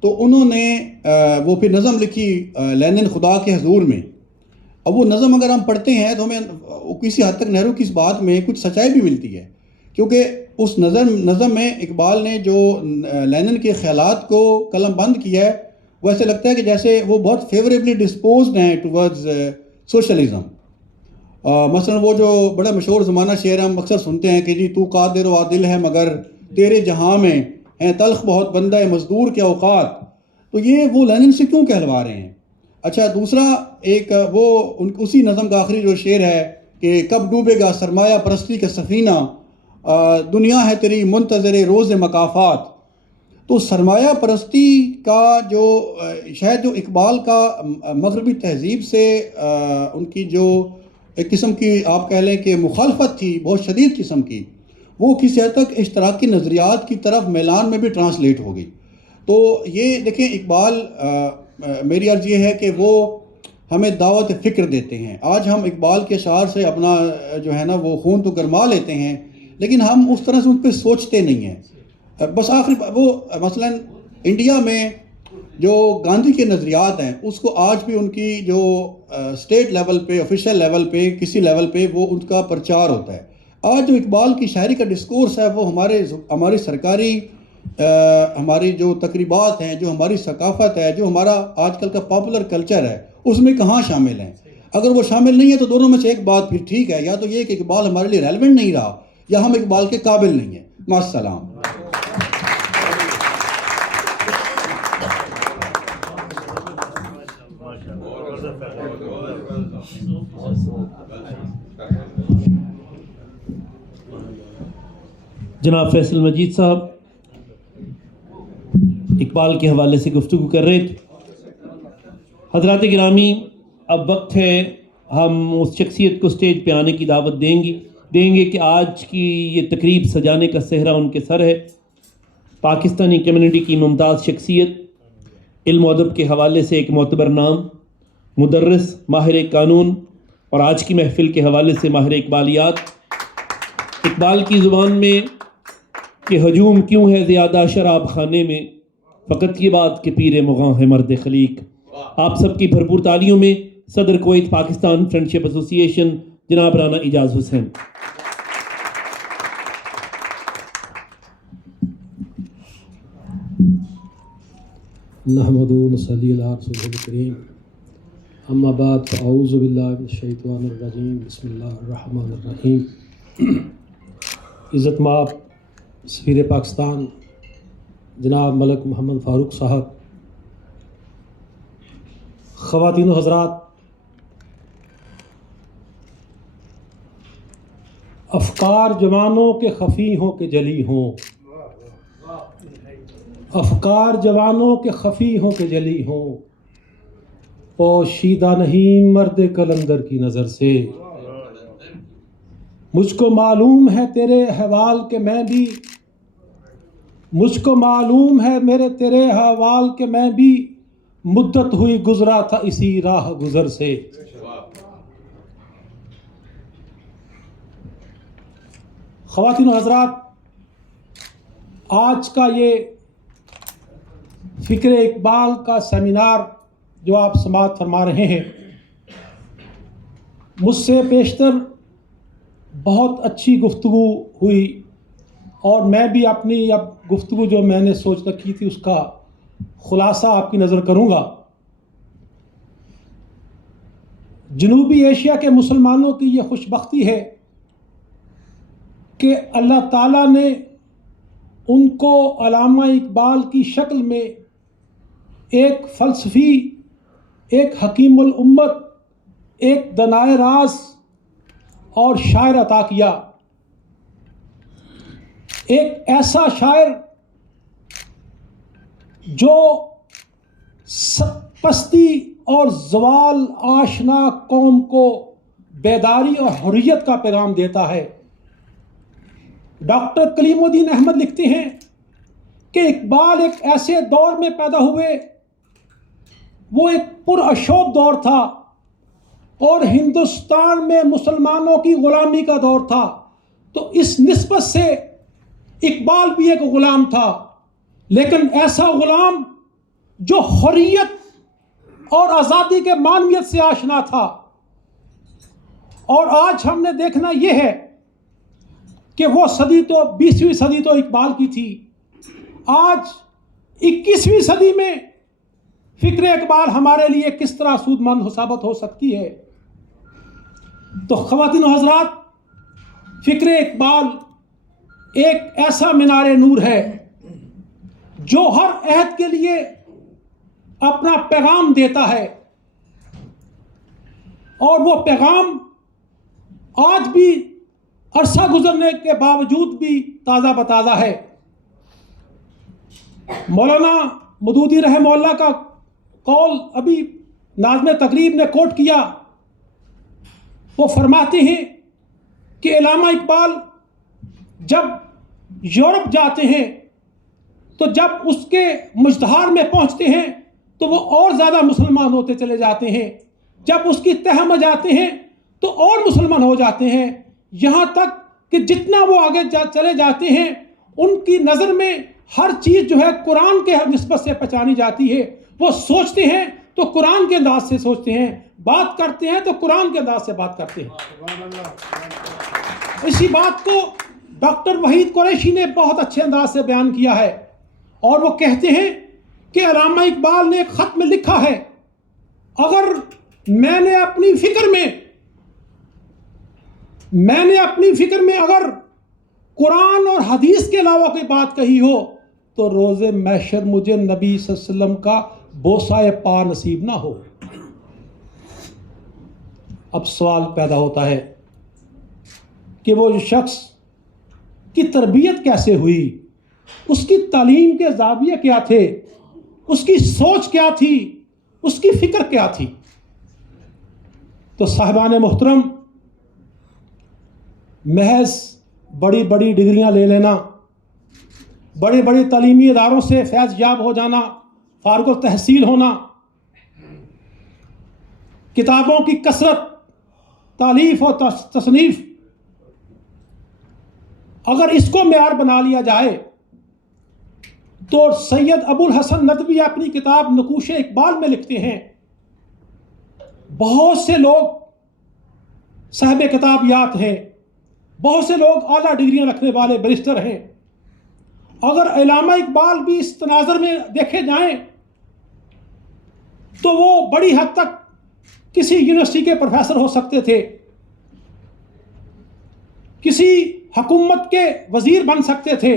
تو انہوں نے وہ پھر نظم لکھی لینن خدا کے حضور میں. اب وہ نظم اگر ہم پڑھتے ہیں تو ہمیں کسی حد تک نہرو کی اس بات میں کچھ سچائی بھی ملتی ہے، کیونکہ اس نظم میں اقبال نے جو لینن کے خیالات کو قلم بند کیا ہے وہ ایسے لگتا ہے کہ جیسے وہ بہت فیوریبلی ڈسپوزڈ ہیں ٹورڈز سوشلزم. مثلا وہ جو بڑا مشہور زمانہ شعر ہم اکثر سنتے ہیں کہ جی تو قادر و عادل ہے مگر تیرے جہاں میں ہیں تلخ بہت بندہ مزدور کے اوقات. تو یہ وہ لینن سے کیوں کہلوا رہے ہیں؟ اچھا، دوسرا ایک وہ اسی نظم کا آخری جو شعر ہے کہ کب ڈوبے گا سرمایہ پرستی کا سفینہ، دنیا ہے تیری منتظر روز مکافات. تو سرمایہ پرستی کا جو شاید جو اقبال کا مغربی تہذیب سے ان کی جو ایک قسم کی آپ کہہ لیں کہ مخالفت تھی بہت شدید قسم کی، وہ کسی حد تک اشتراکی نظریات کی طرف میلان میں بھی ٹرانسلیٹ ہو گئی. تو یہ دیکھیں اقبال، میری عرض یہ ہے کہ وہ ہمیں دعوت فکر دیتے ہیں. آج ہم اقبال کے اشعار سے اپنا جو ہے نا وہ خون تو گرما لیتے ہیں، لیکن ہم اس طرح سے ان پہ سوچتے نہیں ہیں. بس آخری وہ مثلا انڈیا میں جو گاندھی کے نظریات ہیں اس کو آج بھی ان کی جو اسٹیٹ لیول پہ آفیشیل لیول پہ کسی لیول پہ وہ ان کا پرچار ہوتا ہے. آج جو اقبال کی شاعری کا ڈسکورس ہے وہ ہماری سرکاری ہماری جو تقریبات ہیں، جو ہماری ثقافت ہے، جو ہمارا آج کل کا پاپولر کلچر ہے، اس میں کہاں شامل ہیں. اگر وہ شامل نہیں ہے تو دونوں میں سے ایک بات پھر ٹھیک ہے، یا تو یہ کہ اقبال ہمارے لیے ریلیونٹ نہیں رہا یا ہم اقبال کے قابل نہیں ہیں. مع السلام. جناب فیصل مجید صاحب اقبال کے حوالے سے گفتگو کر رہے تھے. حضرات گرامی، اب وقت ہے ہم اس شخصیت کو سٹیج پہ آنے کی دعوت دیں گے کہ آج کی یہ تقریب سجانے کا صحرا ان کے سر ہے. پاکستانی کمیونٹی کی ممتاز شخصیت، علم و ادب کے حوالے سے ایک معتبر نام، مدرس، ماہر قانون، اور آج کی محفل کے حوالے سے ماہر اقبالیات. اقبال کی زبان میں کہ ہجوم کیوں ہے زیادہ شراب خانے میں، فقط یہ بات کہ پیر مغاں ہے مرد خلیق. آپ سب کی بھرپور تالیوں میں صدر کویت پاکستان فرینڈشپ ایسوسی ایشن جناب رانا اعجاز حسین. نحمدہ ونصلی علی رسولہ الکریم، اما بعد فاعوذ باللہ من الشیطان الرجیم، بسم اللہ الرحمن الرحیم. عزت مآب سفیر پاکستان جناب ملک محمد فاروق صاحب، خواتین و حضرات، افکار جوانوں کے خفی ہوں کہ جلی ہوں، افکار جوانوں کے خفی ہوں کہ جلی ہوں، پوشیدہ نہیں مرد کلندر کی نظر سے. مجھ کو معلوم ہے تیرے احوال کہ میں بھی، مجھ کو معلوم ہے میرے تیرے احوال کہ میں بھی مدت ہوئی گزرا تھا اسی راہ گزر سے. خواتین و حضرات، آج کا یہ فکر اقبال کا سیمینار جو آپ سماعت فرما رہے ہیں، مجھ سے بیشتر بہت اچھی گفتگو ہوئی، اور میں بھی اپنی اب گفتگو جو میں نے سوچ رکھی تھی اس کا خلاصہ آپ کی نظر کروں گا. جنوبی ایشیا کے مسلمانوں کی یہ خوش بختی ہے کہ اللہ تعالیٰ نے ان کو علامہ اقبال کی شکل میں ایک فلسفی، ایک حکیم الامت، ایک دانائے راز اور شاعر عطا کیا. ایک ایسا شاعر جو پستی اور زوال آشنا قوم کو بیداری اور حریت کا پیغام دیتا ہے. ڈاکٹر کلیم الدین احمد لکھتے ہیں کہ اقبال ایک ایسے دور میں پیدا ہوئے، وہ ایک پراشوب دور تھا اور ہندوستان میں مسلمانوں کی غلامی کا دور تھا. تو اس نسبت سے اقبال بھی ایک غلام تھا، لیکن ایسا غلام جو حریت اور آزادی کے معنویت سے آشنا تھا. اور آج ہم نے دیکھنا یہ ہے کہ وہ صدی تو 20ویں صدی تو اقبال کی تھی، آج 21ویں صدی میں فکر اقبال ہمارے لیے کس طرح سود مند ثابت ہو سکتی ہے. تو خواتین و حضرات، فکر اقبال ایک ایسا مینار نور ہے جو ہر عہد کے لیے اپنا پیغام دیتا ہے، اور وہ پیغام آج بھی عرصہ گزرنے کے باوجود بھی تازہ بتازہ ہے. مولانا مودودی رحمہ اللہ کا قول ابھی ناظم تقریب نے کوٹ کیا. وہ فرماتے ہیں کہ علامہ اقبال جب یورپ جاتے ہیں تو جب اس کے مجتہار میں پہنچتے ہیں تو وہ اور زیادہ مسلمان ہوتے چلے جاتے ہیں، جب اس کی تہ میں جاتے ہیں تو اور مسلمان ہو جاتے ہیں، یہاں تک کہ جتنا وہ آگے چلے جاتے ہیں ان کی نظر میں ہر چیز جو ہے قرآن کے نسبت سے پہچانی جاتی ہے. وہ سوچتے ہیں تو قرآن کے انداز سے سوچتے ہیں، بات کرتے ہیں تو قرآن کے انداز سے بات کرتے ہیں. اسی بات کو ڈاکٹر وحید قریشی نے بہت اچھے انداز سے بیان کیا ہے، اور وہ کہتے ہیں کہ علامہ اقبال نے ایک خط میں لکھا ہے، اگر میں نے اپنی فکر میں اگر قرآن اور حدیث کے علاوہ کوئی بات کہی ہو تو روز محشر مجھے نبی صلی اللہ علیہ وسلم کا بوسہ پا نصیب نہ ہو. اب سوال پیدا ہوتا ہے کہ وہ شخص کی تربیت کیسے ہوئی، اس کی تعلیم کے زاویے کیا تھے، اس کی سوچ کیا تھی، اس کی فکر کیا تھی. تو صاحبان محترم، محض بڑی بڑی ڈگریاں لے لینا، بڑے بڑے تعلیمی اداروں سے فیض یاب ہو جانا، فارغ التحصیل ہونا، کتابوں کی کثرت، تالیف اور تصنیف، اگر اس کو معیار بنا لیا جائے تو سید ابو الحسن ندوی اپنی کتاب نقوش اقبال میں لکھتے ہیں، بہت سے لوگ صاحب کتابیات ہیں، بہت سے لوگ اعلیٰ ڈگریاں رکھنے والے بیرسٹر ہیں. اگر علامہ اقبال بھی اس تناظر میں دیکھے جائیں تو وہ بڑی حد تک کسی یونیورسٹی کے پروفیسر ہو سکتے تھے، کسی حکومت کے وزیر بن سکتے تھے،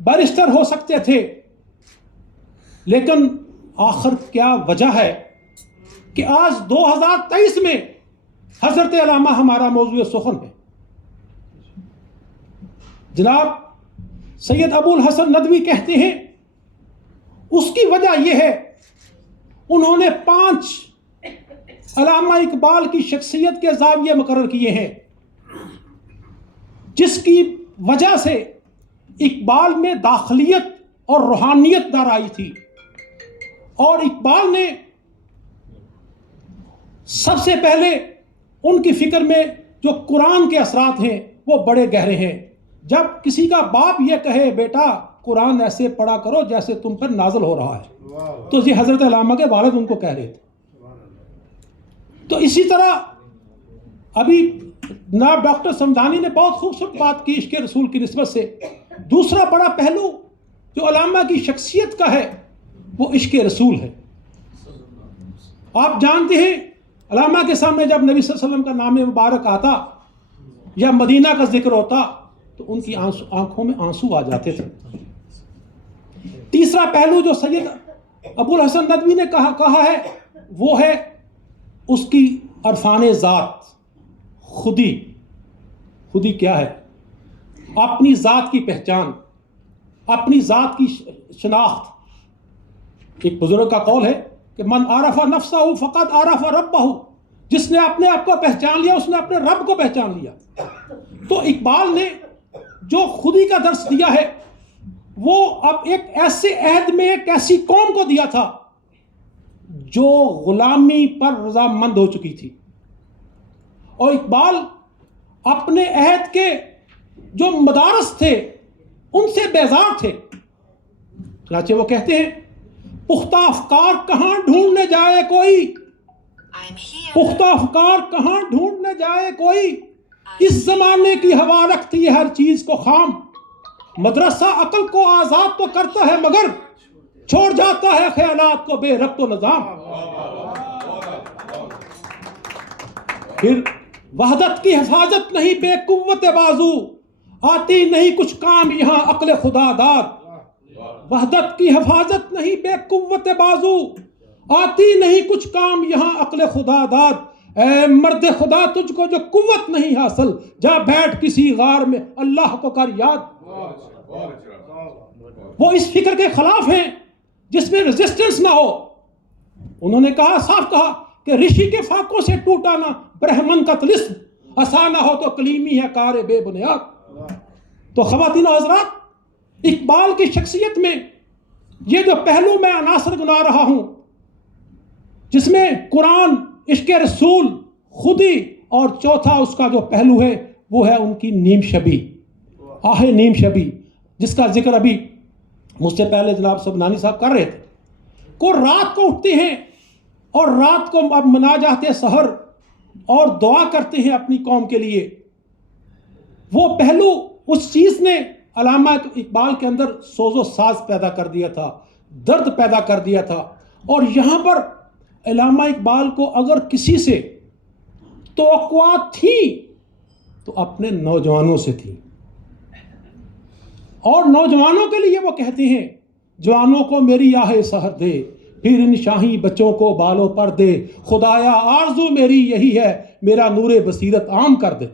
بیرسٹر ہو سکتے تھے. لیکن آخر کیا وجہ ہے کہ آج 2023 میں حضرت علامہ ہمارا موضوع سخن ہے. جناب سید ابو الحسن ندوی کہتے ہیں اس کی وجہ یہ ہے انہوں نے 5 علامہ اقبال کی شخصیت کے زاویے مقرر کیے ہیں، جس کی وجہ سے اقبال میں داخلیت اور روحانیت در آئی تھی. اور اقبال نے سب سے پہلے ان کی فکر میں جو قرآن کے اثرات ہیں وہ بڑے گہرے ہیں. جب کسی کا باپ یہ کہے بیٹا قرآن ایسے پڑھا کرو جیسے تم پر نازل ہو رہا ہے، تو یہ حضرت علامہ کے والد ان کو کہہ رہے تھے. تو اسی طرح ابھی جناب ڈاکٹر سمدانی نے بہت خوبصورت بات کی عشق رسول کی نسبت سے. دوسرا بڑا پہلو جو علامہ کی شخصیت کا ہے وہ عشق رسول ہے. آپ جانتے ہیں علامہ کے سامنے جب نبی صلی اللہ علیہ وسلم کا نام مبارک آتا یا مدینہ کا ذکر ہوتا تو ان کی آنکھوں میں آنسو آ جاتے تھے. تیسرا پہلو جو سید ابوالحسن ندوی نے کہا ہے وہ ہے اس کی عرفان ذات. خودی کیا ہے؟ اپنی ذات کی پہچان، اپنی ذات کی شناخت. ایک بزرگ کا قول ہے کہ من عرف نفسہ فقط عرف ربہ، جس نے اپنے آپ کو پہچان لیا اس نے اپنے رب کو پہچان لیا. تو اقبال نے جو خودی کا درس دیا ہے وہ اب ایک ایسے عہد میں ایک ایسی قوم کو دیا تھا جو غلامی پر رضامند ہو چکی تھی. اور اقبال اپنے عہد کے جو مدارس تھے ان سے بیزار تھے. چنانچہ وہ کہتے ہیں پختہ افکار کہاں ڈھونڈنے جائے کوئی، پختہ افکار کہاں ڈھونڈنے جائے کوئی، اس زمانے کی ہوا رکھتی ہے ہر چیز کو خام. مدرسہ عقل کو آزاد تو کرتا ہے مگر چھوڑ جاتا ہے خیالات کو بے ربط و نظام. پھر وحدت کی حفاظت نہیں بے قوت بازو، آتی نہیں کچھ کام یہاں عقل خدا داد. وحدت کی حفاظت نہیں بے قوت بازو، آتی نہیں کچھ کام یہاں عقل خدا داد. اے مرد خدا تجھ کو جو قوت نہیں حاصل، جا بیٹھ کسی غار میں اللہ کو کر یاد. وہ اس فکر کے خلاف ہیں جس میں ریزسٹنس نہ ہو. انہوں نے صاف کہا کہ رشی کے فاقوں سے ٹوٹا نہ برہمن کا طلسم، عصا نہ ہو تو کلیمی ہے کار بے بنیاد. تو خواتین و حضرات، اقبال کی شخصیت میں یہ جو پہلو میں عناصر گنا رہا ہوں، جس میں قرآن، عشق رسول، خودی، اور چوتھا اس کا جو پہلو ہے وہ ہے ان کی نیم شبی، آہ نیم شبی، جس کا ذکر ابھی مجھ سے پہلے جناب سبنانی صاحب کر رہے تھے. کو رات کو اٹھتے ہیں اور رات کو اب مناجات سحر اور دعا کرتے ہیں اپنی قوم کے لیے. وہ پہلو اس چیز نے علامہ اقبال کے اندر سوز و ساز پیدا کر دیا تھا، درد پیدا کر دیا تھا. اور یہاں پر علامہ اقبال کو اگر کسی سے توقعات تھیں تو اپنے نوجوانوں سے تھیں. اور نوجوانوں کے لیے وہ کہتے ہیں جوانوں کو میری آہ سحر دے، پھر ان شاہی بچوں کو بالوں پر دے، خدایا آرزو میری یہی ہے، میرا نور بصیرت عام کر دے.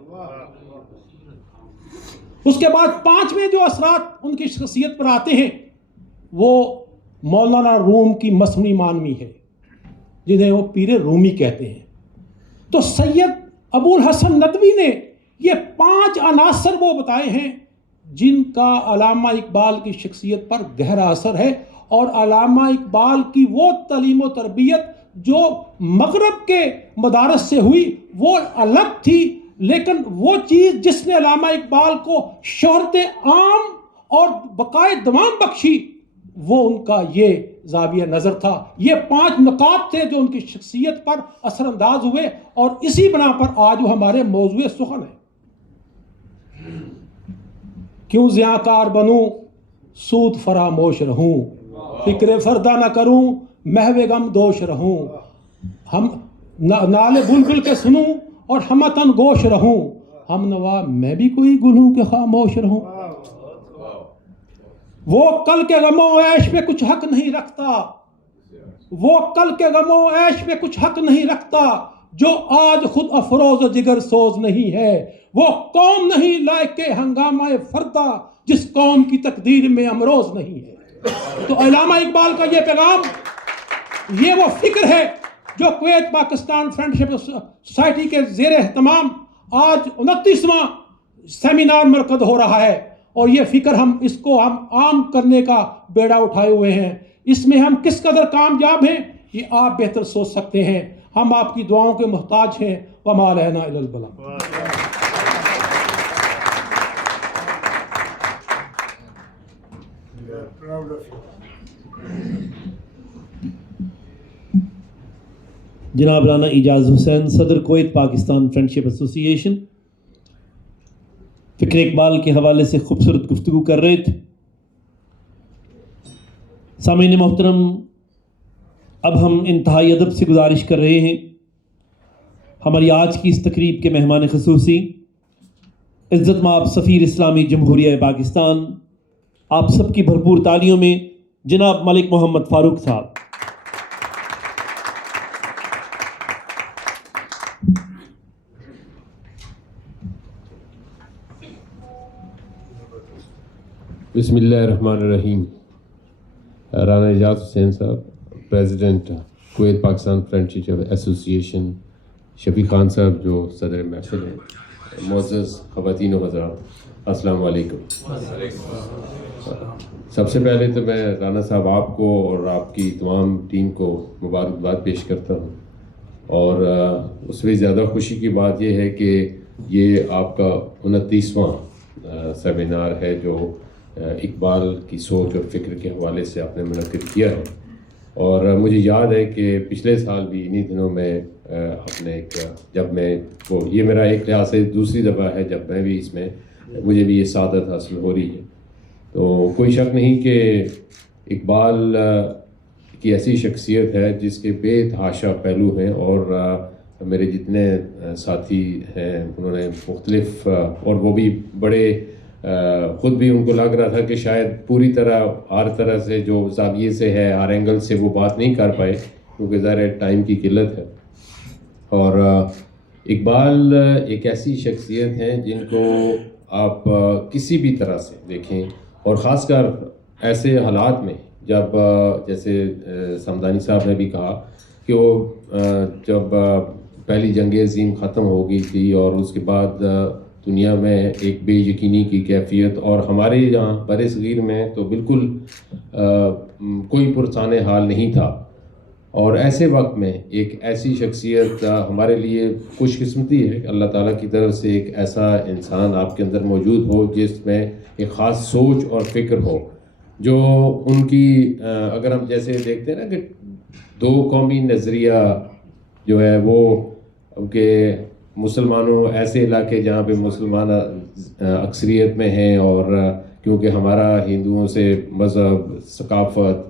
اس کے بعد پانچویں جو اثرات ان کی شخصیت پر آتے ہیں وہ مولانا روم کی مصنوعی معنوی ہے، جنہیں وہ پیر رومی کہتے ہیں. تو سید ابوالحسن ندوی نے یہ 5 عناصر وہ بتائے ہیں جن کا علامہ اقبال کی شخصیت پر گہرا اثر ہے. اور علامہ اقبال کی وہ تعلیم و تربیت جو مغرب کے مدارس سے ہوئی وہ الگ تھی، لیکن وہ چیز جس نے علامہ اقبال کو شہرت عام اور بقائے دوام بخشی وہ ان کا یہ زاویہ نظر تھا. یہ 5 نکات تھے جو ان کی شخصیت پر اثر انداز ہوئے، اور اسی بنا پر آج وہ ہمارے موضوع سخن ہے. کیوں زیاکار بنوں سود فراموش رہوں، فکر فردہ نہ کروں محو غم دوش رہوں، ہم نالے بلبل کے سنوں اور ہمتن گوش رہوں، ہم نوا میں بھی کوئی گل ہوں کہ خاموش رہوں. وہ کل کے غم و عیش پہ کچھ حق نہیں رکھتا، وہ کل کے غم و عیش پہ کچھ حق نہیں رکھتا، جو آج خود افروز و جگر سوز نہیں ہے. وہ قوم نہیں لائق کے ہنگامہ فردہ جس قوم کی تقدیر میں امروز نہیں ہے. تو علامہ اقبال کا یہ پیغام، یہ وہ فکر ہے جو کویت پاکستان فرینڈشپ سوسائٹی کے زیر اہتمام آج 29واں سیمینار مرکز ہو رہا ہے. اور یہ فکر ہم اس کو ہم عام کرنے کا بیڑا اٹھائے ہوئے ہیں. اس میں ہم کس قدر کامیاب ہیں یہ آپ بہتر سوچ سکتے ہیں. ہم آپ کی دعاؤں کے محتاج ہیں. وما علینا الا البلاغ. جناب رانا اعجاز حسین، صدر کویت پاکستان فرینڈشپ ایسوسی ایشن، فکر اقبال کے حوالے سے خوبصورت گفتگو کر رہے تھے. سامعین محترم، اب ہم انتہائی ادب سے گزارش کر رہے ہیں ہماری آج کی اس تقریب کے مہمان خصوصی عزت مآب سفیر اسلامی جمہوریہ پاکستان، آپ سب کی بھرپور تالیوں میں جناب ملک محمد فاروق صاحب۔ بسم اللہ الرحمن الرحیم۔ رانا اعجاز حسین صاحب، president Kuwait Pakistan friendship association, Shafiq Khan صاحب جو صدر محفل ہیں، معزز خواتین و حضرات، السلام علیکم۔ سب سے پہلے تو میں رانا صاحب آپ کو اور آپ کی تمام ٹیم کو مبارکباد پیش کرتا ہوں، اور اس میں زیادہ خوشی کی بات یہ ہے کہ یہ آپ کا 29واں سیمینار ہے جو اقبال کی سوچ اور فکر کے حوالے سے آپ نے منعقد کیا ہے، اور مجھے یاد ہے کہ پچھلے سال بھی انہی دنوں میں اپنے جب میں یہ میرا ایک لحاظ سے دوسری دفعہ ہے جب میں بھی اس میں مجھے بھی یہ سعادت حاصل ہو رہی ہے۔ تو کوئی شک نہیں کہ اقبال کی ایسی شخصیت ہے جس کے بے تحاشا پہلو ہیں، اور میرے جتنے ساتھی ہیں انہوں نے مختلف، اور وہ بھی بڑے خود بھی ان کو لگ رہا تھا کہ شاید پوری طرح ہر طرح سے جو زاویے سے ہے، ہر اینگل سے وہ بات نہیں کر پائے کیونکہ ظاہر ٹائم کی قلت ہے۔ اور اقبال ایک ایسی شخصیت ہیں جن کو آپ کسی بھی طرح سے دیکھیں، اور خاص کر ایسے حالات میں جب جیسے سمدانی صاحب نے بھی کہا کہ وہ جب پہلی جنگ عظیم ختم ہو گئی تھی اور اس کے بعد دنیا میں ایک بے یقینی کی کیفیت، اور ہمارے یہاں بر صغیر میں تو بالکل کوئی پرسان حال نہیں تھا، اور ایسے وقت میں ایک ایسی شخصیت ہمارے لیے خوش قسمتی ہے کہ اللہ تعالیٰ کی طرف سے ایک ایسا انسان آپ کے اندر موجود ہو جس میں ایک خاص سوچ اور فکر ہو، جو ان کی اگر ہم جیسے دیکھتے ہیں نا کہ دو قومی نظریہ جو ہے وہ کہ مسلمانوں ایسے علاقے جہاں پہ مسلمان اکثریت میں ہیں، اور کیونکہ ہمارا ہندوؤں سے مذہب، ثقافت،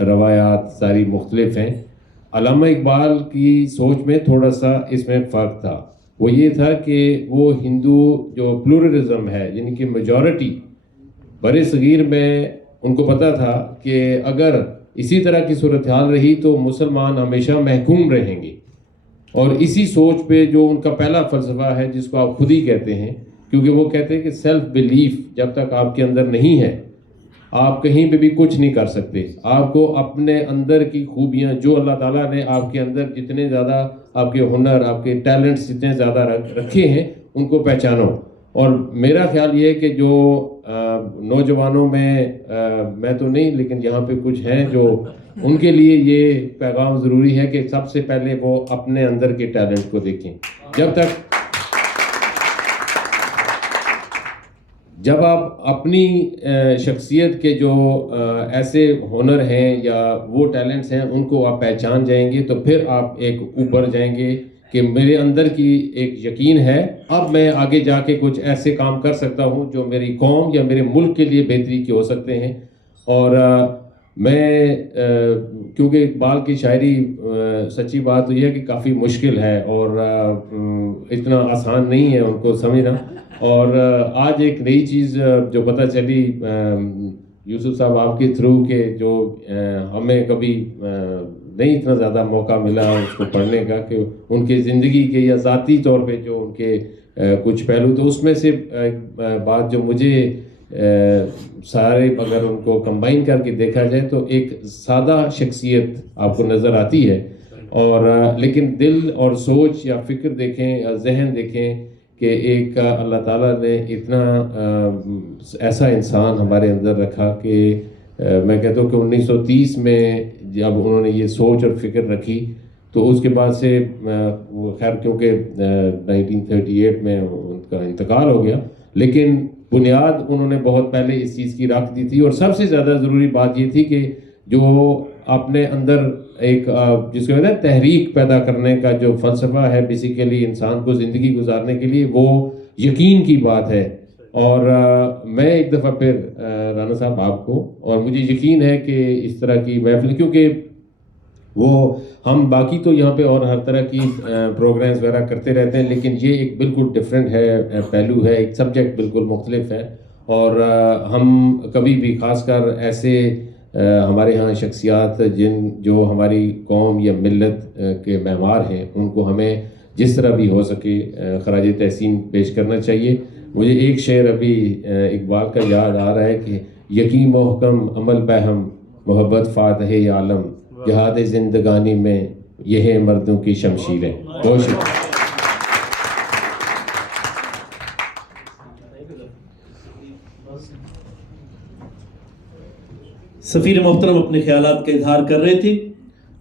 روایات ساری مختلف ہیں۔ علامہ اقبال کی سوچ میں تھوڑا سا اس میں فرق تھا، وہ یہ تھا کہ وہ ہندو جو پلورلزم ہے یعنی کہ میجورٹی بر صغیر میں، ان کو پتہ تھا کہ اگر اسی طرح کی صورتحال رہی تو مسلمان ہمیشہ محکوم رہیں گے، اور اسی سوچ پہ جو ان کا پہلا فلسفہ ہے جس کو آپ خود ہی کہتے ہیں، کیونکہ وہ کہتے ہیں کہ سیلف بیلیف جب تک آپ کے اندر نہیں ہے آپ کہیں پہ بھی کچھ نہیں کر سکتے۔ آپ کو اپنے اندر کی خوبیاں جو اللہ تعالیٰ نے آپ کے اندر جتنے زیادہ آپ کے ہنر، آپ کے ٹیلنٹس جتنے زیادہ رکھے ہیں ان کو پہچانو۔ اور میرا خیال یہ ہے کہ جو نوجوانوں میں تو نہیں لیکن یہاں پہ کچھ ہیں جو ان کے لیے یہ پیغام ضروری ہے کہ سب سے پہلے وہ اپنے اندر کے ٹیلنٹ کو دیکھیں۔ جب آپ اپنی شخصیت کے جو ایسے ہنر ہیں یا وہ ٹیلنٹس ہیں ان کو آپ پہچان جائیں گے تو پھر آپ ایک اوپر جائیں گے کہ میرے اندر کی ایک یقین ہے، اب میں آگے جا کے کچھ ایسے کام کر سکتا ہوں جو میری قوم یا میرے ملک کے لیے بہتری کے ہو سکتے ہیں۔ اور میں کیونکہ اقبال کی شاعری سچی بات تو یہ ہے کہ کافی مشکل ہے اور اتنا آسان نہیں ہے ان کو سمجھنا، اور آج ایک نئی چیز جو پتہ چلی یوسف صاحب آپ کے تھرو کہ جو ہمیں کبھی نہیں اتنا زیادہ موقع ملا اس کو پڑھنے کا، کہ ان کے زندگی کے یا ذاتی طور پہ جو ان کے کچھ پہلو، تو اس میں سے بات جو مجھے سارے اگر ان کو کمبائن کر کے دیکھا جائے تو ایک سادہ شخصیت آپ کو نظر آتی ہے، اور لیکن دل اور سوچ یا فکر دیکھیں یا ذہن دیکھیں کہ ایک اللہ تعالیٰ نے اتنا ایسا انسان ہمارے اندر رکھا کہ میں کہتا ہوں کہ 1930 میں جب انہوں نے یہ سوچ اور فکر رکھی تو اس کے بعد سے وہ خیر کیونکہ 1938 میں ان کا انتقال ہو گیا، لیکن بنیاد انہوں نے بہت پہلے اس چیز کی رکھ دی تھی، اور سب سے زیادہ ضروری بات یہ تھی کہ جو اپنے اندر ایک جس کو کہتے ہیں تحریک پیدا کرنے کا جو فلسفہ ہے بیسیکلی انسان کو زندگی گزارنے کے لیے، وہ یقین کی بات ہے۔ اور میں ایک دفعہ پھر رانا صاحب آپ کو، اور مجھے یقین ہے کہ اس طرح کی محفل، کیونکہ وہ ہم باقی تو یہاں پہ اور ہر طرح کی پروگرامز وغیرہ کرتے رہتے ہیں، لیکن یہ ایک بالکل ڈفرینٹ ہے، پہلو ہے، ایک سبجیکٹ بالکل مختلف ہے. اور ہم کبھی بھی خاص کر ایسے ہمارے ہاں شخصیات جو ہماری قوم یا ملت کے معمار ہیں، ان کو ہمیں جس طرح بھی ہو سکے خراج تحسین پیش کرنا چاہیے. مجھے ایک شعر ابھی اقبال کا یاد آ رہا ہے کہ یقین محکم عمل پہم محبت فاتح عالم، جہاد زندگانی میں یہ ہے مردوں کی شمشیریں. بہت شکریہ. سفیر محترم اپنے خیالات کا اظہار کر رہے تھے،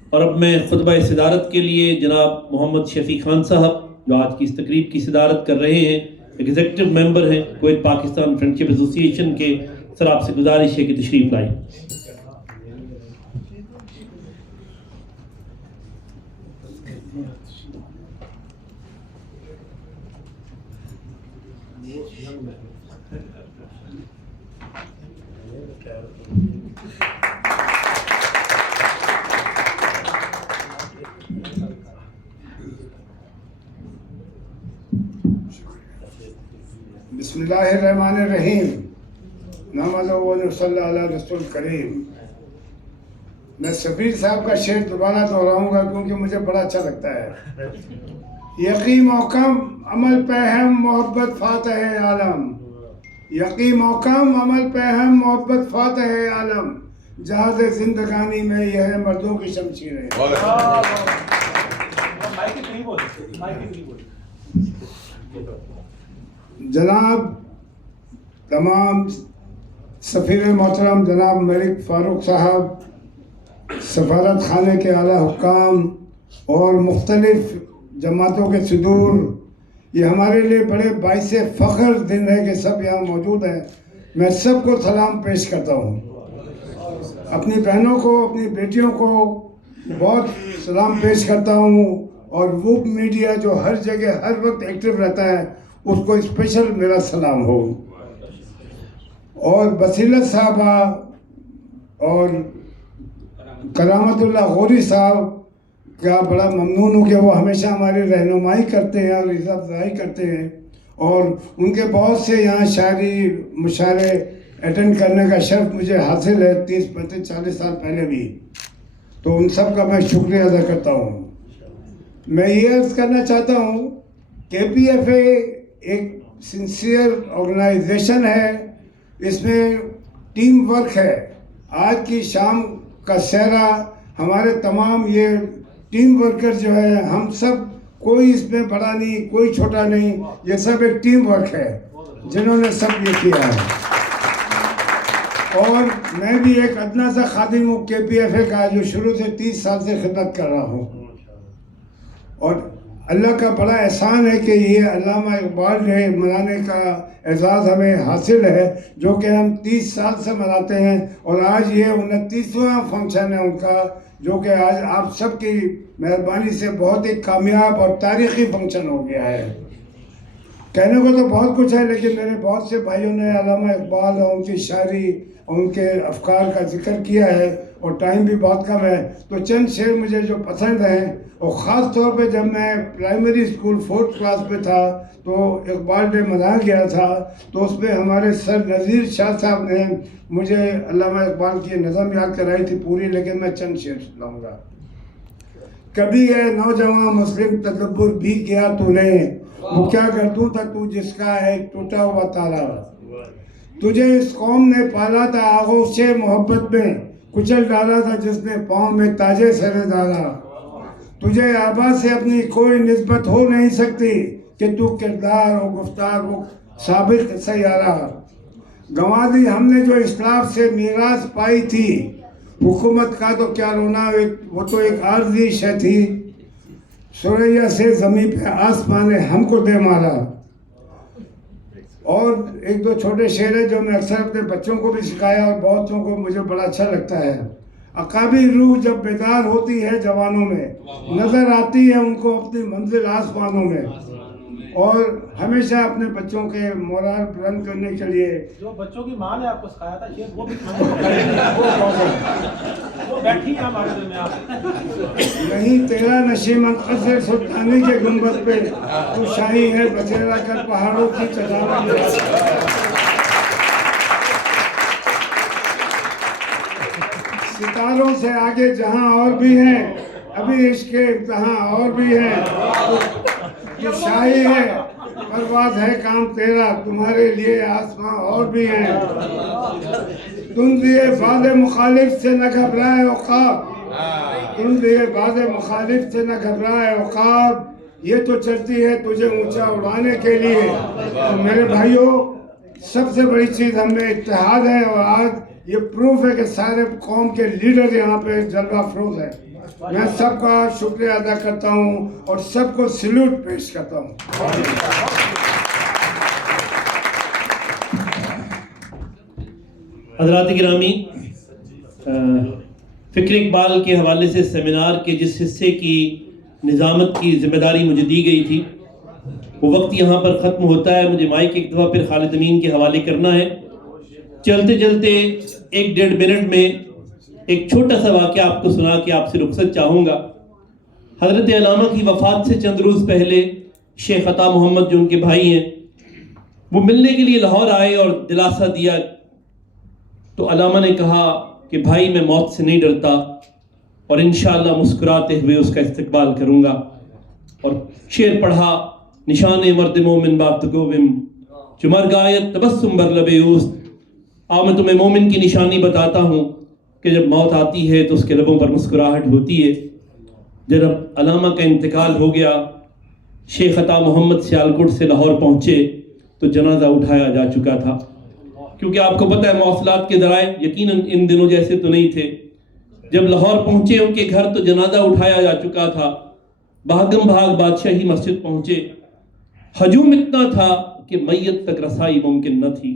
اور اب میں خطبہ صدارت کے لیے جناب محمد شفیع خان صاحب جو آج کی اس تقریب کی صدارت کر رہے ہیں، ایگزیکٹو ممبر ہیں کویت پاکستان فرینڈشپ ایسوسی ایشن کے، سر آپ سے گزارش ہے کہ تشریف لائیں. بسم اللہ الرحمن الرحیم. نحمدہ و نصلی علی رسول کریم. میں سفیر صاحب کا شعر دوبارہ دہراؤں گا کیونکہ مجھے بڑا اچھا لگتا ہے. یقین محکم عمل پہم محبت فاتح عالم، یقین محکم عمل پہم محبت فاتح عالم، جہاز زندگانی میں یہ ہے مردوں کی شمشیریں. جناب تمام سفیر محترم جناب ملک فاروق صاحب، سفارت خانے کے اعلیٰ حکام اور مختلف جماعتوں کے صدور، یہ ہمارے لیے بڑے باعث فخر دن ہے کہ سب یہاں موجود ہیں. میں سب کو سلام پیش کرتا ہوں. اپنی بہنوں کو، اپنی بیٹیوں کو بہت سلام پیش کرتا ہوں، اور وہ میڈیا جو ہر جگہ ہر وقت ایکٹیو رہتا ہے اس کو اسپیشل میرا سلام ہو. اور بصیرت صاحبہ اور کرامت اللہ غوری صاحب کا بڑا ممنون ہوں کہ وہ ہمیشہ ہماری رہنمائی کرتے ہیں اور عزت افزائی کرتے ہیں، اور ان کے بہت سے یہاں شاعری مشاعرے اٹینڈ کرنے کا شرف مجھے حاصل ہے 30 35 40 سال پہلے بھی. تو ان سب کا میں شکریہ ادا کرتا ہوں. میں یہ عرض کرنا چاہتا ہوں کہ KPFA ایک سنسیئر آرگنائزیشن ہے، اس میں ٹیم ورک ہے. آج کی شام کا سہرا ہمارے تمام یہ ٹیم ورکر جو ہے، ہم سب کوئی اس میں بڑا نہیں کوئی چھوٹا نہیں، یہ سب ایک ٹیم ورک ہے جنہوں نے سب یہ کیا ہے. اور میں بھی ایک ادنا سا خادم ہوں KPFA کا، جو شروع سے 30 سال سے خدمت کر رہا ہوں. اور اللہ کا بڑا احسان ہے کہ یہ علامہ اقبال ڈے منانے کا اعزاز ہمیں حاصل ہے، جو کہ ہم 30 سال سے مناتے ہیں، اور آج یہ 29واں فنکشن ہے ان کا، جو کہ آج آپ سب کی مہربانی سے بہت ہی کامیاب اور تاریخی فنکشن ہو گیا ہے. کہنے کو تو بہت کچھ ہے، لیکن میرے بہت سے بھائیوں نے علامہ اقبال اور ان کی شاعری اور ان کے افکار کا ذکر کیا ہے، اور ٹائم بھی بہت کم ہے، تو چند شعر مجھے جو پسند ہیں، اور خاص طور پہ جب میں پرائمری اسکول 4th کلاس میں تھا تو اقبال ڈے منایا گیا تھا، تو اس میں ہمارے سر نذیر شاہ صاحب نے مجھے علامہ اقبال کی نظم یاد کرائی تھی پوری، لیکن میں چند شعر سناؤں گا. کبھی ہے نوجوان مسلم تدبر بھی کیا تو نے، وہ کیا گردوں تھا تو جس کا ہے ٹوٹا ہوا تارا. تجھے اس قوم نے پالا تھا آغوش محبت میں، کچل ڈالا تھا جس نے پاؤں میں تاجے سر ڈالا. تجھے آبا سے اپنی کوئی نسبت ہو نہیں سکتی کہ تو کردار اور گفتار وہ ثابت سیارہ. گنوا دی ہم نے جو اسلاف سے میراث پائی تھی، حکومت کا تو کیا رونا، وہ تو ایک عارضی شے تھی. سوریا سے زمین پہ آسمان نے ہم کو دے مارا. اور ایک دو چھوٹے شعر ہیں جو میں اکثر اپنے بچوں کو بھی سکھایا، اور بہتوں کو مجھے بڑا اچھا لگتا ہے. عقابی روح جب بیدار ہوتی ہے جوانوں میں، نظر آتی ہے ان کو اپنی منزل آسمانوں میں. اور ہمیشہ اپنے بچوں کے مورال بلند کرنے کے لیے جو بچوں کی ماں نے آپ کو سکھایا تھا شیخ وہ بھی وہ بیٹھی ہیں ہمارے دل میں آپ نہیں تیرا نشیم قصر سلطانی کے گنبد پہ تو شاہی ہے بچیرا کر پہاڑوں کی چٹانیں ستاروں سے آگے جہاں اور بھی ہیں ابھی عشق کے امتحان اور بھی ہیں یہ شاہی ہے پرواز ہے کام تیرا تمہارے لیے آسمان اور بھی ہیں تم دیے باز مخالف سے نہ گھبرائے عقاب تم دیے باز مخالف سے نہ گھبرائے عقاب یہ تو چلتی ہے تجھے اونچا اڑانے کے لیے اور میرے بھائیوں سب سے بڑی چیز ہم میں اتحاد ہے اور آج یہ پروف ہے کہ سارے قوم کے لیڈر یہاں پہ جلوہ افروز ہے میں سب کا شکریہ ادا کرتا ہوں اور سب کو سلوٹ پیش کرتا ہوں حضرات گرامی فکر اقبال کے حوالے سے سیمینار کے جس حصے کی نظامت کی ذمہ داری مجھے دی گئی تھی وہ وقت یہاں پر ختم ہوتا ہے مجھے مائک ایک دفعہ پھر خالد امین کے حوالے کرنا ہے چلتے چلتے 1-1.5 منٹ میں ایک چھوٹا سا واقعہ آپ کو سنا کے آپ سے رخصت چاہوں گا حضرت علامہ کی وفات سے چند روز پہلے شیخ عطا محمد جو ان کے بھائی ہیں وہ ملنے کے لیے لاہور آئے اور دلاسا دیا تو علامہ نے کہا کہ بھائی میں موت سے نہیں ڈرتا اور انشاءاللہ مسکراتے ہوئے اس کا استقبال کروں گا اور شعر پڑھا نشان مرد مومن بات گوم جو مر گایت تبسم بر لب اوست میں تمہیں مومن کی نشانی بتاتا ہوں کہ جب موت آتی ہے تو اس کے لبوں پر مسکراہٹ ہوتی ہے جب علامہ کا انتقال ہو گیا شیخ عطا محمد سیالکوٹ سے لاہور پہنچے تو جنازہ اٹھایا جا چکا تھا کیونکہ آپ کو پتہ ہے مواصلات کے ذرائع یقیناً ان دنوں جیسے تو نہیں تھے جب لاہور پہنچے ان کے گھر تو جنازہ اٹھایا جا چکا تھا بھاگم بھاگ بادشاہی مسجد پہنچے ہجوم اتنا تھا کہ میت تک رسائی ممکن نہ تھی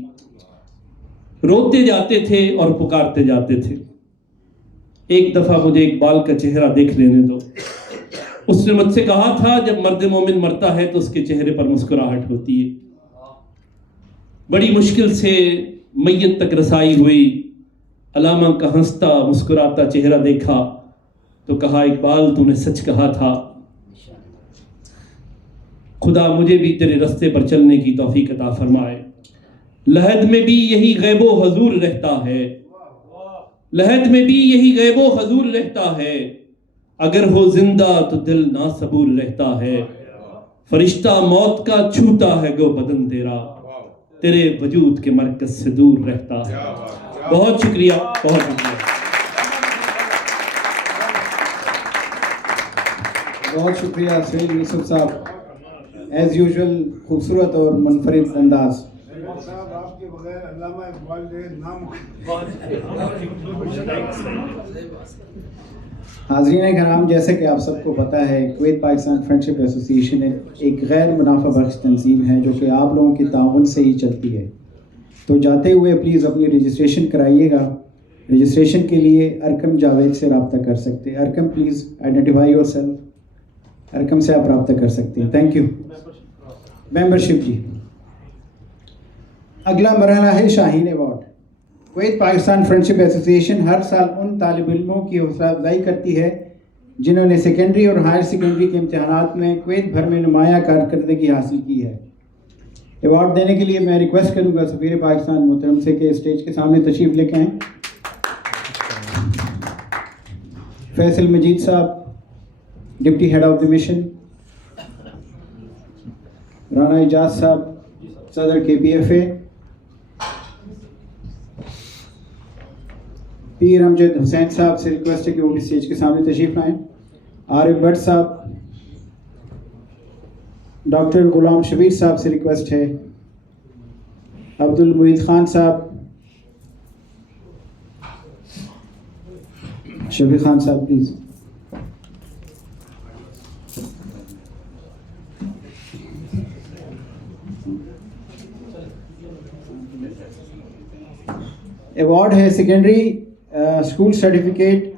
روتے جاتے تھے اور پکارتے جاتے تھے ایک دفعہ مجھے اقبال کا چہرہ دیکھ لینے دو اس نے مجھ سے کہا تھا جب مرد مومن مرتا ہے تو اس کے چہرے پر مسکراہٹ ہوتی ہے بڑی مشکل سے میت تک رسائی ہوئی علامہ کا ہنستا مسکراتا چہرہ دیکھا تو کہا اقبال تو نے سچ کہا تھا خدا مجھے بھی تیرے رستے پر چلنے کی توفیق عطا فرمائے لحد میں بھی یہی غیب و حضور رہتا ہے لحد میں بھی یہی غیب و حضور رہتا ہے اگر ہو زندہ تو دل نہ صبور رہتا ہے فرشتہ موت کا چھوتا ہے گو بدن تیرے وجود کے مرکز سے دور رہتا ہے بہت شکریہ بہت شکریہ بہت شکریہ سہیل یوسف صاحب ایز یوزول خوبصورت اور منفرد انداز صاحب آپ کے بغیر علامہ اقبال نے نام حاضرین کرام جیسے کہ آپ سب کو پتہ ہے کویت پاکستان فرینڈشپ ایسوسی ایشن ایک غیر منافع بخش تنظیم ہے جو کہ آپ لوگوں کے تعاون سے ہی چلتی ہے تو جاتے ہوئے پلیز اپنی رجسٹریشن کرائیے گا رجسٹریشن کے لیے ارکم جاوید سے رابطہ کر سکتے ہیں Arqam please identify your self Arqam سے آپ رابطہ کر سکتے ہیں تھینک یو ممبرشپ جی اگلا مرحلہ ہے شاہین ایوارڈ کویت پاکستان فرینڈشپ ایسوسی ایشن ہر سال ان طالب علموں کی حوصلہ افزائی کرتی ہے جنہوں نے سیکنڈری اور ہائر سیکنڈری کے امتحانات میں کویت بھر میں نمایاں کارکردگی حاصل کی ہے ایوارڈ دینے کے لیے میں ریکویسٹ کروں گا سفیر پاکستان محترم سے کہ اسٹیج کے سامنے تشریف لے کے آئیں فیصل مجید صاحب deputy head of the mission Rana Ijaz صاحب صدر KPFA پیر امجد حسین صاحب سے ریکویسٹ ہے کہ وہ بھی اسٹیج کے سامنے تشریف لائیں عارف بٹ صاحب ڈاکٹر غلام شبیر صاحب سے ریکویسٹ ہے عبد المعید خان صاحب شبیر خان صاحب پلیز ایوارڈ ہے سیکنڈری اسکول سرٹیفکیٹ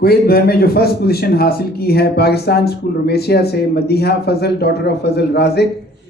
کویت بھر میں جو فرسٹ پوزیشن حاصل کی ہے پاکستان اسکول رومیسیا سے مدیحہ فضل daughter of Fazal Raziq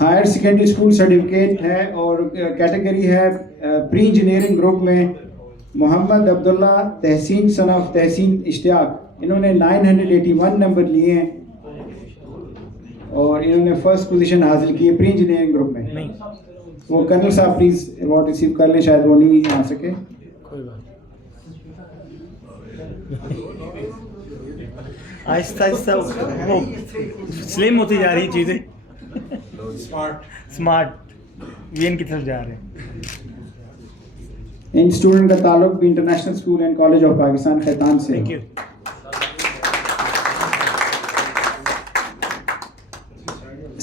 higher secondary school certificate ہے اور کیٹیگری ہے پری انجینئرنگ گروپ میں محمد عبداللہ تحسین son of تحسین اشتیاق. انہوں نے 981 نمبر لیے ہیں اور انہوں نے فرسٹ پوزیشن حاصل کی ہے پری انجینئرنگ گروپ میں. وہ کرنل صاحب پلیز ایوارڈ ریسیو کر لیں, شاید وہ نہیں آ سکے. آہستہ آہستہ وہ سلیم ہوتی جا رہی چیزیں, اسمارٹ وین کی طرف جا رہے ہیں. ان اسٹوڈنٹ کا تعلق بھی international school and college of Pakistan Khaitan سے. Thank you.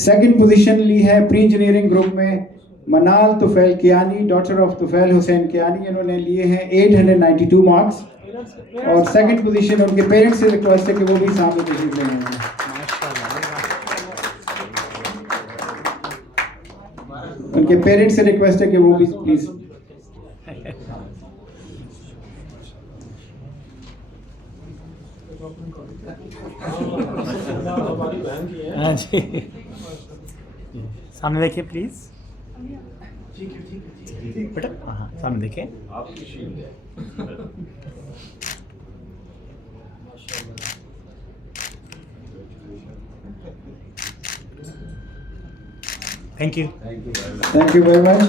سیکنڈ پوزیشن لی ہے پری انجینئرنگ گروپ میں منال طفیل کیانی, ڈاٹر آف طفیل حسین کیانی. انہوں نے لیے ہیں 892 مارکس اور سیکنڈ پوزیشن ان کے پیرنٹس سے ریکویسٹ ہے کہ وہ بھی سامنے تشریف لے آئیں. ان کے پیرنٹس سے ریکویسٹ ہے کہ وہ بھی پلیز. ہاں جی, سامنے دیکھیں پلیز بیٹا. ہاں سامنے دیکھیں. Thank you. Thank you very much.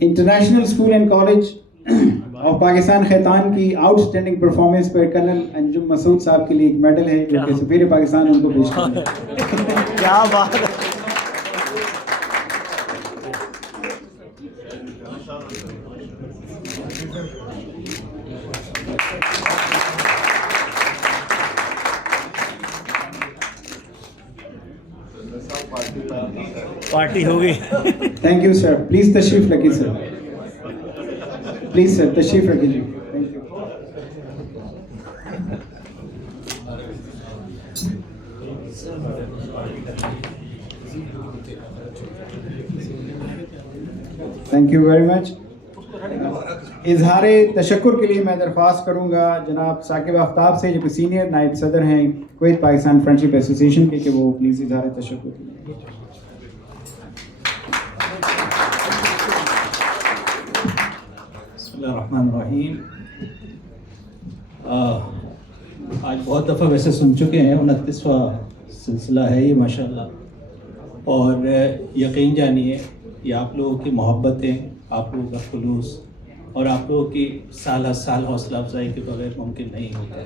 International school and college of Pakistan Khaitan کی آؤٹ اسٹینڈنگ پرفارمنس پر کرنل انجم مسعود صاحب کے لیے ایک میڈل ہے جو کہ سفیر پاکستان ان کو پیش کرنا ہے. کیا بات ہے. پارٹی ہوگی. Thank you sir. پلیز تشریف رکھیے سر. پلیز سر تشریف رکھیے. Thank you. Thank you very مچ. اظہار تشکر کے لیے میں درخواست کروں گا جناب ثاقب آفتاب سے جو کہ سینئر نائب صدر ہیں کویت پاکستان فرینڈشپ ایسوسیشن کے, کہ وہ پلیز اظہار تشکر کے لیے. بسم اللہ الرحمن الرحیم. آج بہت دفعہ ویسے سن چکے ہیں, 29واں سلسلہ ہے یہ ماشاءاللہ, اور یقین جانیے یہ آپ لوگوں کی محبتیں, آپ لوگوں کا خلوص اور آپ لوگوں کی سال سال حوصلہ افزائی کے بغیر ممکن نہیں ہوتا.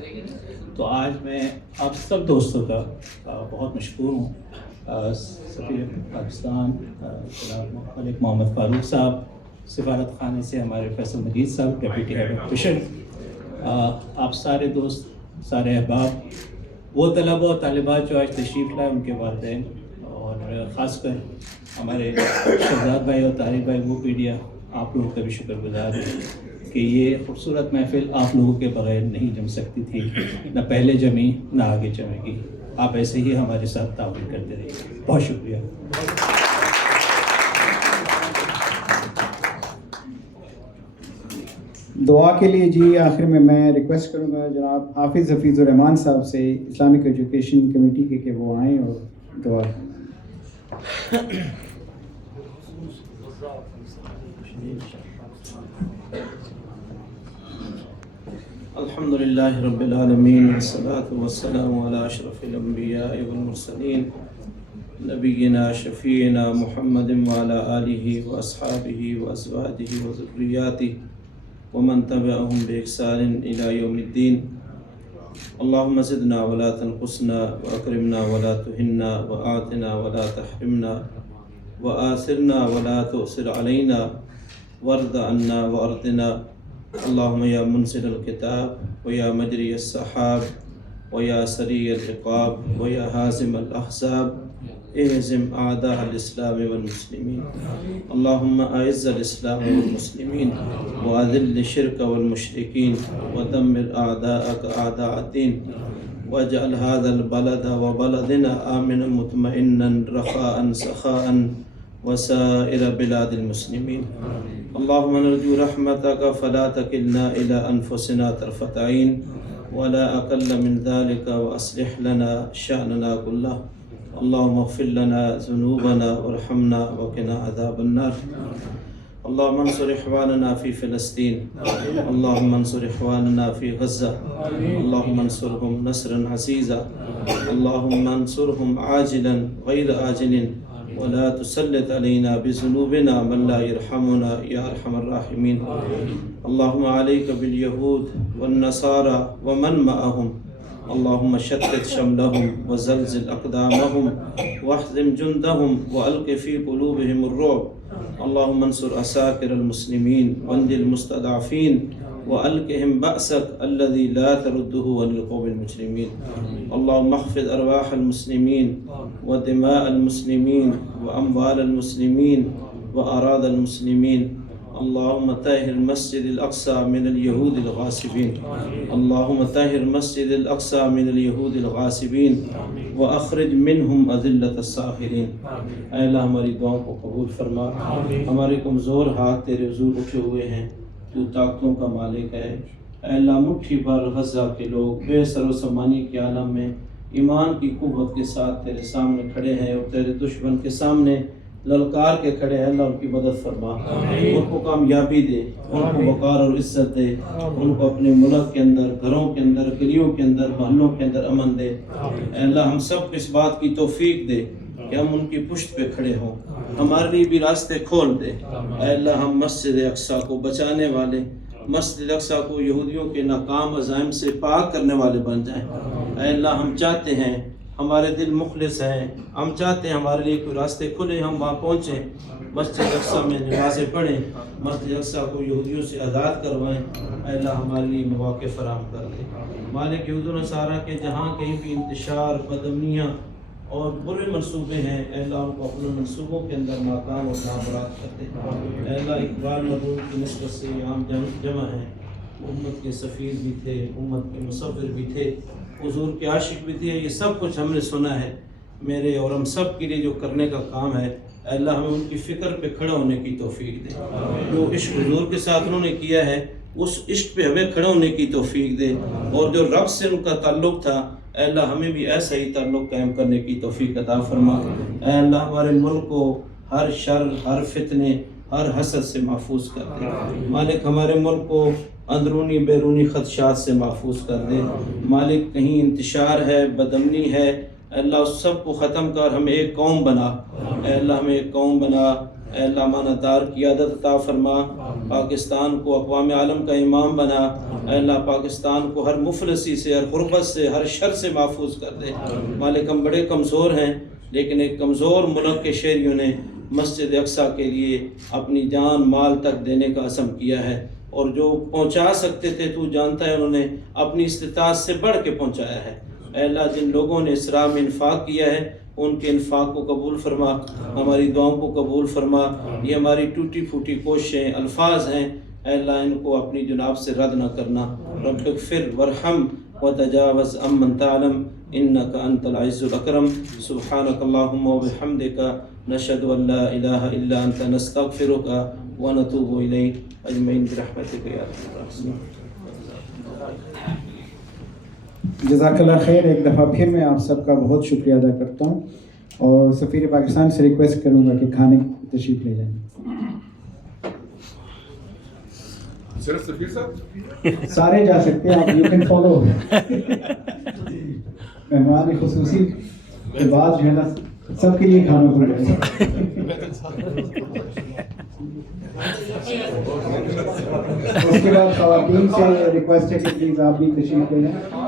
تو آج میں آپ سب دوستوں کا بہت مشکور ہوں. سفیر پاکستان جناب ملک محمد فاروق صاحب, سفارت خانے سے ہمارے فیصل مجید صاحب ڈپٹی ہیڈ آف مشن, آپ سارے دوست, سارے احباب, وہ طلباء اور طالبات جو آج تشریف لائے, ان کے والدین, اور خاص کر ہمارے شہزاد بھائی اور طارق بھائی وہ میڈیا, آپ لوگوں کا بھی شکر گزار ہے کہ یہ خوبصورت محفل آپ لوگوں کے بغیر نہیں جم سکتی تھی, نہ پہلے جمی نہ آگے جمے گی. آپ ایسے ہی ہمارے ساتھ تعاون کرتے رہیے. بہت شکریہ. دعا کے لیے جی آخر میں ریکویسٹ کروں گا جناب حافظ حفیظ الرحمان صاحب سے اسلامک ایجوکیشن کمیٹی کے کہ وہ آئیں اور دعا. الحمد للہ رب العالمین والصلاة والسلام علی اشرف الانبیاء والمرسلین نبینا شفیعنا محمد وعلی آلہ واصحابہ وازواجہ وذریاتہ ومن تبعهم بإحسان إلى يوم الدين. اللهم زدنا ولا تنقصنا وأكرمنا ولا تهنا وآتنا ولا تحرمنا وآثرنا ولا تؤثر علينا وارض عنا وأرضنا. اللهم يا منزل الكتاب ويا مجري السحاب ويا سريع العقاب ويا هازم الأحزاب اهزم أعداء الإسلام والمسلمين. اللهم أعز الإسلام والمسلمين وأذل الشرك والمشركين ودمر أعداءك أعداء الدين واجعل هذا البلد وبلدنا آمنا مطمئنا رخاء سخاء وسائر بلاد المسلمين. اللهم نرجو رحمتك فلا تكلنا إلى أنفسنا طرفة عين ولا أقل من ذلك وأصلح لنا شأننا كله اللهم اغفر لنا ذنوبنا وارحمنا وقنا عذاب النار اللهم انصر إخواننا في فلسطين اللهم انصر إخواننا في غزة اللهم انصرهم نصرا عزيزا اللهم انصرهم عاجلا غير آجل ولا تسلط علينا بذنوبنا من لا يرحمنا يا أرحم الراحمين اللهم عليك باليهود والنصارى ومن معهم اللهم شتت شملهم وزلزل أقدامهم واحزم جندهم وألق في قلوبهم الرعب اللهم انصر عساكر المسلمين وانجِ المستضعفين وألقهم بأسك الذي لا ترده عن القوم المجرمين اللهم احفظ أرواح المسلمين ودماء المسلمين وأموال المسلمين وأراض المسلمين اللهم طهر المسجد الأقصى من اليهود الغاصبين اللهم طهر المسجد الأقصى من اليهود الغاصبين وأخرج منهم أذلة الساخرين اے اللہ ہماری دعاؤں کو قبول فرما ہمارے کمزور ہاتھ تیرے حضور اٹھے ہوئے ہیں تو طاقتوں کا مالک ہے اے اللہ مٹھی بھر غزہ کے لوگ بے سر و سامانی کے عالم میں ایمان کی قوت کے ساتھ تیرے سامنے کھڑے ہیں اور تیرے دشمن کے سامنے للکار کے کھڑے ہیں اللہ ان کی مدد فرما ان کو کامیابی دے ان کو وقار اور عزت دے ان کو اپنے ملک کے اندر گھروں کے اندر گلیوں کے اندر محلوں کے اندر امن دے اے اللہ ہم سب کو اس بات کی توفیق دے کہ ہم ان کی پشت پہ کھڑے ہوں ہمارے لیے بھی راستے کھول دے اے اللہ ہم مسجد اقصی کو بچانے والے مسجد اقصی کو یہودیوں کے ناکام عزائم سے پاک کرنے والے بن جائیں اے اللہ ہم چاہتے ہیں ہمارے دل مخلص ہیں ہم چاہتے ہیں ہمارے لیے کوئی راستے کھلے ہم وہاں پہنچیں مسجد اقصی میں نمازیں پڑھیں مسجد اقصی کو یہودیوں سے آزاد کروائیں اے اللہ ہمارے لیے مواقع فراہم کر دے مالک یہود و نصارہ کے جہاں کہیں بھی انتشار بدامنیاں اور برے منصوبے ہیں اے اللہ ان کو اپنے منصوبوں کے اندر ناکام اور نابراد کر دے اے اللہ اقبال مدعو کی نسبت سے عام جمع ہیں امت کے سفیر بھی تھے امت کے مصور بھی تھے حضور کے عاشق بھی تھے یہ سب کچھ ہم نے سنا ہے میرے اور ہم سب کے لیے جو کرنے کا کام ہے اے اللہ ہمیں ان کی فکر پہ کھڑا ہونے کی توفیق دے جو عشق حضور کے ساتھ انہوں نے کیا ہے اس عشق پہ ہمیں کھڑا ہونے کی توفیق دے اور جو رب سے ان کا تعلق تھا اے اللہ ہمیں بھی ایسا ہی تعلق قائم کرنے کی توفیق عطا فرما اے اللہ ہمارے ملک کو ہر شر ہر فتنے ہر حسد سے محفوظ کر دے مالک ہمارے ملک کو اندرونی بیرونی خدشات سے محفوظ کر دے مالک کہیں انتشار ہے بدامنی ہے اے اللہ اس سب کو ختم کر ہمیں ایک قوم بنا اے اللہ ہمیں ایک قوم بنا اے اللہ امانتدار قیادت عطا فرما پاکستان کو اقوام عالم کا امام بنا اے اللہ پاکستان کو ہر مفلسی سے ہر غربت سے ہر شر سے محفوظ کر دے مالک ہم بڑے کمزور ہیں لیکن ایک کمزور ملک کے شہریوں نے مسجد اقصی کے لیے اپنی جان مال تک دینے کا عزم کیا ہے اور جو پہنچا سکتے تھے تو جانتا ہے انہوں نے اپنی استطاعت سے بڑھ کے پہنچایا ہے اے اللہ جن لوگوں نے اسراء میں انفاق کیا ہے ان کے انفاق کو قبول فرما ہماری دعاؤں کو قبول فرما یہ ہماری ٹوٹی پھوٹی کوششیں الفاظ ہیں اے اللہ ان کو اپنی جناب سے رد نہ کرنا رب اغفر ورحم وتجاوز عمن تعلم انك انت العز الاکرم سبحانك اللهم وبحمدك نشهد ان لا اله الا انت نستغفرك ونتوب الیک اجمعین برحمتک یا ارحم الراحمین جزاک اللہ خیر ایک دفعہ پھر میں آپ سب کا بہت شکریہ ادا کرتا ہوں اور سفیر پاکستان سے ریکویسٹ کروں گا کہ کھانے کی تشریف لے جائیں صرف سفیر صاحب سارے جا سکتے ہیں آپ یو کین فالو مہمان خصوصی کے بعد جو ہے نا سب کے لیے کھانا پڑے گا اس کے بعد خواتین سے ریکویسٹ ہے کہ پلیز آپ بھی تشریف لے جائیں